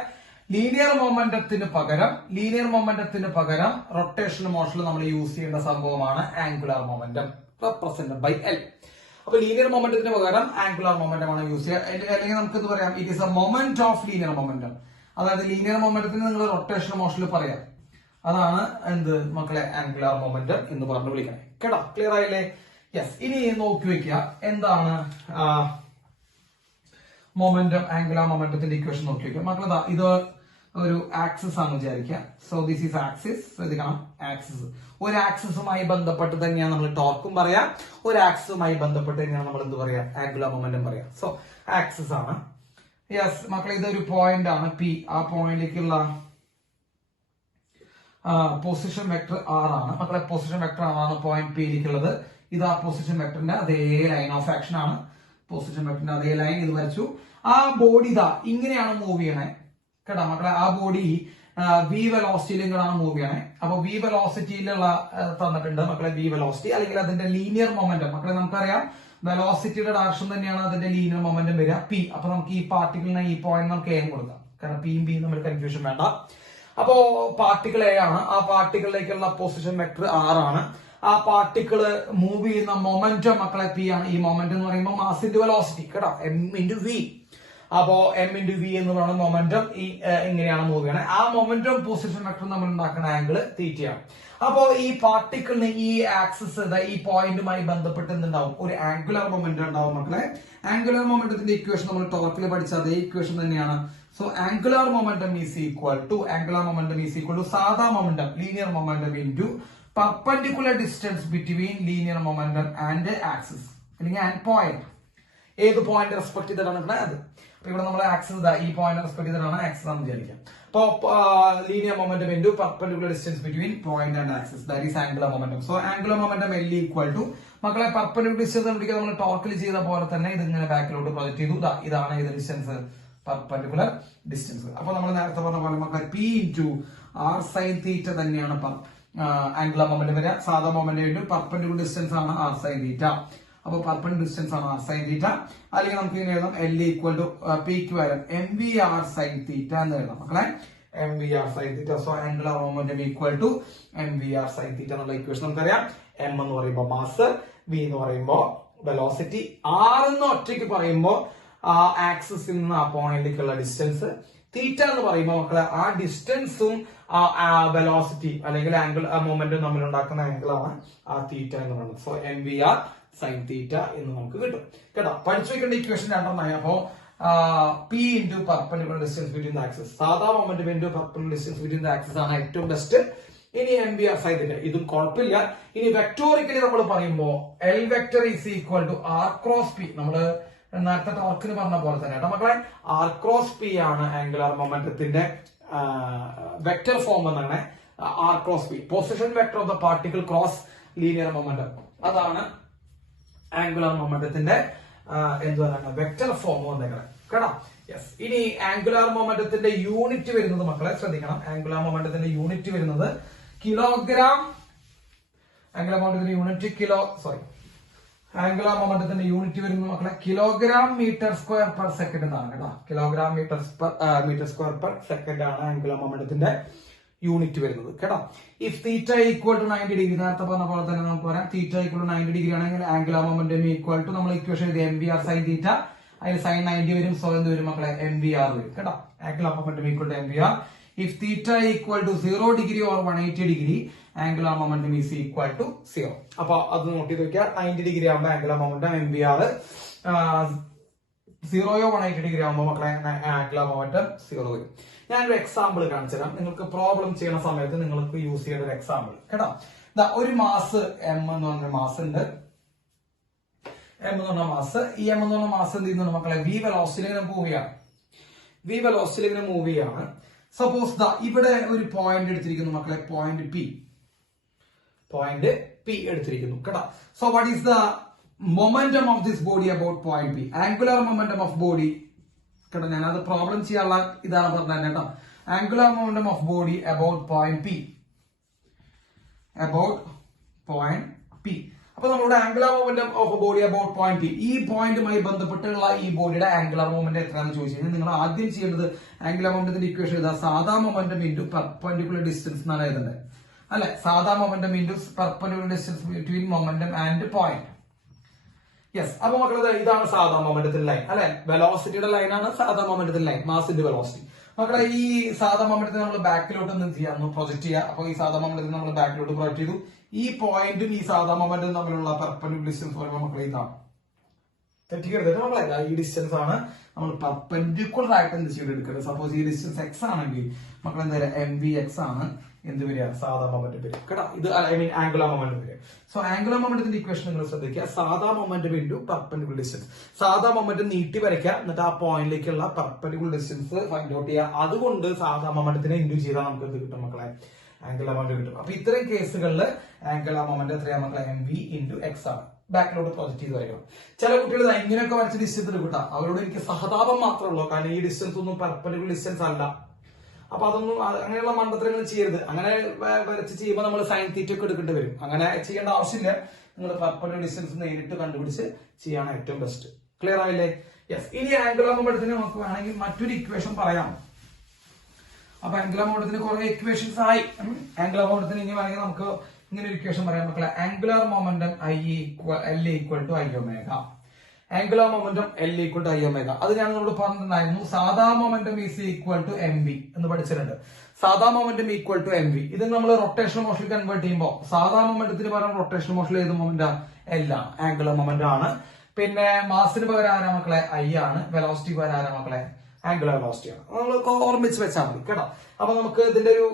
ലീനിയർ മൊമെന്റത്തിന് പകരം റൊട്ടേഷണൽ മോഷനിൽ നമ്മൾ യൂസ് ചെയ്യേണ്ട സംഭവമാണ് angular momentum, represented by L. അപ്പൊ ലീനിയർ മൊമെന്റത്തിന് പകരം ആംഗുലാർ മൊമെന്റം ആണ് യൂസ് ചെയ്യുക. അല്ലെങ്കിൽ നമുക്ക് എന്ത് പറയാം, it is a moment of linear momentum. അതായത് ലീനിയർ മൊമെന്റത്തിന് നിങ്ങൾ റൊട്ടേഷൻ മോഷനിൽ പറയാം. അതാണ് എന്ത് മക്കളെ ആംഗുലാർ മൊമെന്റം എന്ന് പറഞ്ഞു വിളിക്കണേ. കേട്ടോ, ക്ലിയർ ആയില്ലേ? യെസ്. ഇനി നോക്കി വെക്കുക എന്താണ് മൊമെന്റം, ആംഗുലാർ മൊമെന്റത്തിന്റെ ഇക്വേഷൻ നോക്കി വെക്കുക മക്കളെ. ഇത് ഒരു ആക്സിസ് ആണ് വിചാരിക്കുക. So this is axis. ശ്രദ്ധിക്കണം, ആക്സിസ്. ഒരു ആക്സിസുമായി ബന്ധപ്പെട്ട് തന്നെയാണ് നമ്മൾ ടോർക്കും പറയാം, ഒരു ആക്സിസുമായി ബന്ധപ്പെട്ട് തന്നെയാണ് നമ്മൾ എന്ത് പറയാം, ആംഗുലാർ മൊമെന്റം പറയാം. സോ ആക്സിസ് ആണ്. യെസ് മക്കളെ, ഇതൊരു പോയിന്റ് ആണ് പി. ആ പോയിന്റിലേക്കുള്ള പൊസിഷൻ വെക്ടർ ആർ ആണ് മക്കളെ. പൊസിഷൻ വെക്ടർ ആണ് പോയിന്റ് പിയിലേക്കുള്ളത്. ഇത് ആ പൊസിഷൻ വെക്ടറിന്റെ അതേ ലൈൻ ഓഫ് ആക്ഷൻ ആണ്. പൊസിഷൻ വെക്ടറിന്റെ അതേ ലൈൻ ഇത് വരച്ചു. ആ ബോഡി ഇതാ ഇങ്ങനെയാണ് മൂവ് ചെയ്യണേ. കേട്ടോ മക്കളെ, ആ ബോഡി വി വെലോസിറ്റിയിലാണ് മൂവ് ചെയ്യണേ. അപ്പൊ വി വെലോസിറ്റിയിലുള്ള തന്നിട്ടുണ്ട് മക്കളെ, വി വെലോസിറ്റി അല്ലെങ്കിൽ അതിന്റെ ലീനിയർ മൊമെന്റം. മക്കളെ നമുക്കറിയാം വെലോസിറ്റിയുടെ ഡയറക്ഷൻ തന്നെയാണ് അതിന്റെ ലീനിയർ മൊമെന്റം വരിക പി. അപ്പൊ നമുക്ക് ഈ പാർട്ടിക്കിളിനെ ഈ പോയിന്റ് നമുക്ക് എ കൊടുക്കാം, കാരണം പിയും ബിയും നമ്മൾ കൺഫ്യൂഷൻ വേണ്ട. അപ്പോ പാർട്ടിക്കിൾ എ ആണ്, ആ പാർട്ടിക്കിളിലേക്കുള്ള പൊസിഷൻ വെക്ടർ ആർ ആണ്. ആ പാർട്ടിക്കിള് മൂവ് ചെയ്യുന്ന മൊമെന്റം മക്കളെ പി ആണ്. ഈ മൊമെന്റം എന്ന് പറയുമ്പോൾ മാസ് ഇൻറ്റു വെലോസിറ്റി. കേട്ടോ, എം ഇൻറ്റു വി. അപ്പോ എം ഇൻറ്റു വി എന്ന് പറയുന്ന മൊമെന്റം ഇങ്ങനെയാണ് മൂവ് ചെയ്യണേ. ആ മൊമെന്റം പൊസിഷൻ വെക്ടർ നമ്മൾ ഉണ്ടാക്കുന്ന ആംഗിള് തീറ്റയാണ്. അപ്പോ ഈ പാർട്ടിക്കിളിന് ഈ ആക്സിസ് ഈ പോയിന്റുമായി ബന്ധപ്പെട്ട് എന്തുണ്ടാവും, ഒരു ആംഗുലർ മൊമെന്റം ഉണ്ടാവും മക്കളെ. ആംഗുലർ മൊമെന്റത്തിന്റെ ഇക്വേഷൻ നമ്മൾ ടോർക്കിൽ പഠിച്ച അതേ ഇക്വേഷൻ തന്നെയാണ്. So angular momentum is equal to സാധാ momentum linear momentum into perpendicular distance between linear momentum and axis അല്ലെങ്കിൽ ആൻഡ് പോയിന്റ്. ഏത് പോയിന്റ് റെസ്പെക്ട് ചെയ്തിട്ടാണ് അത്. അപ്പൊ ഇവിടെ നമ്മൾ ആക്സിസ് ഈ പോയിന്റ് റെസ്പെക്ട് ചെയ്തിട്ടാണ് ആക്സിസ് എന്ന് വിചാരിക്കാം. അപ്പൊ linear momentum into perpendicular distance between point and axis, that is angular momentum. So angular momentum L equal to മക്കളെ പെർപെൻഡിക്കുലർ ഡിസ്റ്റൻസ് കണ്ടുപിടിക്കാൻ നമ്മൾ ടോർക്കിൽ ചെയ്ത പോലെ തന്നെ ഇത് ഇങ്ങനെ ബാക്കിലോട്ട് പ്രൊജക്ട് ചെയ്തു. ഇതാണ് ഏത് ഡിസ്റ്റൻസ്, പെർപെൻഡിക്കുലർ ഡിസ്റ്റൻസ്. അപ്പൊ നമ്മൾ നേരത്തെ പറഞ്ഞ പോലെ മക്കളെ P into R sine theta തന്നെയാണ് ആംഗുലർ മൊമെന്റം വരിക. സാധാ മൊമെന്റം ഇൻറ്റു പെർപെൻഡിക്കുലർ ഡിസ്റ്റൻസ് ആണ് ആർ സൈൻ തീറ്റ. അപ്പൊ പെർപെൻഡിക്കുലർ ഡിസ്റ്റൻസ് ആണ് ആർ സൈൻ തീറ്റ. അല്ലെങ്കിൽ നമുക്ക് ഇങ്ങനെ എഴുതാം എൽ ഈക്വൽ ടു പിക്ക് വരാം M V R sine theta എന്ന് എഴുതാം മക്കളെ, M V R sine theta. So angular momentum equal to M V R sine theta എന്നുള്ള ഇക്വേഷൻ നമുക്കറിയാം. എം എന്ന് പറയുമ്പോൾ മാസ്, വി എന്ന് പറയുമ്പോൾ വെലോസിറ്റി, ആർ എന്ന് ഒറ്റയ്ക്ക് പറയുമ്പോൾ ആ ആക്സിസിൽ നിന്ന് ആ പോയിന്റിലേക്കുള്ള ഡിസ്റ്റൻസ്, തീറ്റ എന്ന് പറയുമ്പോൾ മക്കളെ ആ ഡിസ്റ്റൻസും ആ വെലോസിറ്റി അല്ലെങ്കിൽ ആംഗിൾ മൊമെന്റും തമ്മിൽ ഉണ്ടാക്കുന്ന ആംഗിൾ ആണ് ആ തീറ്റ എന്ന് പറയുന്നത്. So M V R sine theta എന്ന് നമുക്ക് കിട്ടും. കേട്ടോ, പഠിച്ചു വെക്കേണ്ട ഇക്വേഷൻ രണ്ടെണ്ണമായി. അപ്പോ P into perpendicular distance between the axis, സാധാ momentum into perpendicular distance between the axis ആണ് ഏറ്റവും ബെസ്റ്റ്. ഇനി M V R sine theta, ഇതും കുഴപ്പമില്ല. ഇനി വെക്ടോറിക്കലി നമ്മൾ പറയുമ്പോൾ L vector is equal to R cross P. നമ്മള് നേരത്തെ ടോർക്കിന് പറഞ്ഞ പോലെ തന്നെ കേട്ടോ മക്കളെ, ആർ ക്രോസ് പി ആണ് ആംഗുലർ മൊമെന്റത്തിന്റെ വെക്ടർ ഫോം എന്നാണ്. R cross P, position vector of the particle cross linear momentum, അതാണ് ആംഗുലർ മൊമെന്റത്തിന്റെ എന്താണ് വെക്ടർ ഫോം വന്നേക്കണം കേട്ടോ. യെസ്. ഇനി ആംഗുലർ മൊമെന്റത്തിന്റെ യൂണിറ്റ് വരുന്നത് മക്കളെ ശ്രദ്ധിക്കണം. ആംഗുലർ മൊമെന്റത്തിന്റെ യൂണിറ്റ് വരുന്നത് കിലോഗ്രാം. ആംഗുലർ മൊമെന്റത്തിന്റെ യൂണിറ്റ് ആംഗുലർ മൊമെന്റത്തിന്റെ യൂണിറ്റ് വരുന്ന മക്കളെ kilogram metre square per second എന്നാണ് കേട്ടോ. Kilogram metre square per second ആണ് ആംഗുലർ മൊമെന്റത്തിന്റെ യൂണിറ്റ് വരുന്നത് കേട്ടോ. If theta equal to 90 degree, നേരത്തെ പറഞ്ഞ പോലെ തന്നെ നമുക്ക് പറയാം തീറ്റ ഈക്വൽ ടു 90 ഡിഗ്രി ആണെങ്കിൽ ആംഗുലർ മൊമെന്റം ഈക്വൽ ടു നമ്മൾ ഇക്വേഷൻ എഴുതി M V R sine theta. അതിൽ സൈൻ 90 വരും, സോ എന്ത് വരും മക്കളെ എം വി ആർ വരും കേട്ടോ. Angular momentum equal to M V R. If theta equal to 0 degree or 180 degree angular momentum is equal to 0. അപ്പൊ അത് നോട്ട് ചെയ്ത് വെക്കുക. 90 ഡിഗ്രി ആകുമ്പോൾ angular momentum M V R, 0യോ 180 ഡിഗ്രി ആകുമ്പോൾ മക്കളെ ആംഗുലർ മൊമെന്റം 0 വരും. ഞാനൊരു എക്സാമ്പിൾ കാണിച്ചു തരാം. നിങ്ങൾക്ക് പ്രോബ്ലം ചെയ്യുന്ന സമയത്ത് നിങ്ങൾക്ക് യൂസ് ചെയ്യേണ്ട ഒരു എക്സാമ്പിൾ കേട്ടോ. ഒരു മാസ് എം എന്ന് പറഞ്ഞ മാസ് ഉണ്ട്. എം എന്ന് പറഞ്ഞ മാസ്, ഈ എം എന്ന് പറഞ്ഞ മാസ് എന്ത് ചെയ്യുന്നുണ്ട് മക്കളെ, വി വെലോസിറ്റിയിലേക്ക് മൂവ് ചെയ്യാണ്. സപ്പോസ് ഇവിടെ ഒരു പോയിന്റ് എടുത്തിരിക്കുന്നു മക്കളെ, പോയിന്റ് പി എടുത്തിരിക്കുന്നു കേട്ടോ. So what is the momentum of this body about point P? Angular momentum of body കേട്ടോ. ഞാനത് പ്രോബ്ലം ചെയ്യാനുള്ള ഇതാണ് പറഞ്ഞത് കേട്ടോ. Angular momentum of body about point P. അപ്പൊ നമ്മളുടെ angular momentum of body about point P, ഈ പോയിന്റുമായി ബന്ധപ്പെട്ടുള്ള ഈ ബോഡിയുടെ ആംഗുലർ മൊമെന്റ് എത്രയാണെന്ന് ചോദിച്ചു കഴിഞ്ഞാൽ നിങ്ങൾ ആദ്യം ചെയ്യേണ്ടത് ആംഗുലർ മൊമെന്റത്തിന്റെ ഇക്വേഷൻ എഴുതാം. സാധാ മൊമെന്റം ഇൻറ്റു പെർപെൻഡിക്കുലർ ഡിസ്റ്റൻസ് എന്നാണ് എഴുതേണ്ടത് അല്ലെ. സാധാ momentum into perpendicular distance between momentum and point. Yes. അപ്പൊ മക്കളെ ഇതാണ് സാധാ മൊമെന്റത്തിന്റെ ലൈൻ അല്ലെ, വെലോസിറ്റിയുടെ ലൈനാണ് സാധാ മൊമെന്റത്തിന്റെ ലൈൻ, മാസിന്റെ വെലോസിറ്റി. മക്കളെ ഈ സാധാ മൊമെന്റത്തിന് നമ്മൾ ബാക്കിലോട്ട് എന്ത് ചെയ്യാം, പ്രൊജക്ട് ചെയ്യാം. അപ്പൊ ഈ സാധാ മൊമെന്റത്തിന് നമ്മൾ ബാക്കിലോട്ട് പ്രൊജക്ട് ചെയ്തു. ഈ പോയിന്റും ഈ സാധാ മൊമെന്റും തമ്മിലുള്ള പെർപെൻഡിക്കുലർ ഡിസ്റ്റൻസ് പറയുമ്പോൾ മക്കളെ ഇതാണ്. തെറ്റിക്കരുത് നമ്മളെ, ഈ ഡിസ്റ്റൻസ് ആണ് നമ്മൾ പെർപെൻഡിക്കുലർ ആയിട്ട് എന്ത് ചെയ്ത് എടുക്കുന്നത്. സപ്പോസ് ഈ ഡിസ്റ്റൻസ് എക്സ് ആണെങ്കിൽ മക്കൾ എന്താ പറയുക, എം വി എക്സ് ആണ് എന്ത് വരിക, സാധാ മൊമെന്റ് വരും കേട്ടോ. ഇത് ഐ മീൻ ആംഗുലർ മൊമെന്റ് വരും. സോ ആംഗുലർ മൊമെന്റത്തിന്റെ ഇക്വേഷൻ നിങ്ങൾ ശ്രദ്ധിക്കുക, സാധാ മൊമെന്റ് ഇൻടു പെർപെൻഡിക്കുലർ ഡിസ്റ്റൻസ്. സാധാ മൊമെന്റ് നീട്ടി വരയ്ക്കുക, എന്നിട്ട് ആ പോയിന്റിലേക്കുള്ള പെർപെൻഡിക്കുലർ ഡിസ്റ്റൻസ് ഫൈൻഡ് ഔട്ട് ചെയ്യുക. അതുകൊണ്ട് സാധാ മൊമെന്റത്തിനെ ഇൻഡ്യൂ ചെയ്താൽ നമുക്ക് എന്ത് കിട്ടും മക്കളെ, ആംഗുലർ മൊമെന്റ് കിട്ടും. അപ്പൊ ഇത്തരം കേസുകളിൽ ആംഗുലർ മൊമെന്റ് എത്രയാ മക്കളെ, എം വി ഇൻടു എക്സ് ആണ്. ബാക്കിലോട്ട് പ്രൊജക്ട് ചെയ്ത് വരിക. ചില കുട്ടികൾ ഇങ്ങനെയൊക്കെ വരച്ച ഡിസ്റ്റൻസ് കിട്ടാം, അവരോട് എനിക്ക് സഹതാപം മാത്രമേ ഉള്ളൂ, കാരണം ഈ ഡിസ്റ്റൻസ് ഒന്നും പെർപെൻഡിക്കുലർ ഡിസ്റ്റൻസ് അല്ല. അപ്പൊ അതൊന്നും അങ്ങനെയുള്ള മണ്ടത്തരങ്ങൾ ചെയ്യരുത്. അങ്ങനെ വരച്ച് ചെയ്യുമ്പോൾ നമ്മൾ സൈൻ തീറ്റ ഒക്കെ എടുക്കേണ്ടി വരും. അങ്ങനെ ചെയ്യേണ്ട ആവശ്യമില്ല. നിങ്ങൾ പെർപെൻഡിക്കുലർ ഡിസ്റ്റൻസ് നേരിട്ട് കണ്ടുപിടിച്ച് ചെയ്യാണ് ഏറ്റവും ബെസ്റ്റ്. ക്ലിയർ ആയില്ലേ? യെസ്. ഇനി ആംഗുലർ മൊമെന്റത്തിന് നമുക്ക് വേണമെങ്കിൽ മറ്റൊരു ഇക്വേഷൻ പറയാം. അപ്പൊ ആംഗുലർ മൊമെന്റത്തിന് കുറെ ഇക്വേഷൻസ് ആയി. ആംഗുലർ മൊമെന്റത്തിന് ഇനി വേണമെങ്കിൽ നമുക്ക് ഇങ്ങനെ ഒരു ഇക്വേഷൻ പറയാം മക്കളെ, angular momentum L equal to I omega. Angular momentum L equal to I omega. അത് ഞാൻ നമ്മൾ പറഞ്ഞിട്ടുണ്ടായിരുന്നു. സാധാ momentum is equal to M V എന്ന് പഠിച്ചിട്ടുണ്ട്. സാധാ momentum equal to M V. ഇത് നമ്മൾ റൊട്ടേഷൻ മോഷൻ കൺവേർട്ട് ചെയ്യുമ്പോൾ സാധാ മൊമെന്റത്തിന് പകരം റൊട്ടേഷൻ മോഷൻ ഏത് മൊമെന്റ് എൽ ആണ്, ആംഗുലർ മൊമെന്റ് ആണ്. പിന്നെ മാസിന് പകരം ആരാ മക്കളെ, ഐ ആണ്. വെലോസിറ്റി പകരം ആരാ മക്കളെ, ആംഗുലർ വെലോസിറ്റി ആണ്. നമ്മൾ ഓർമ്മിച്ച് വെച്ചാൽ മതി കേട്ടോ. അപ്പൊ നമുക്ക് ഇതിന്റെ ഒരു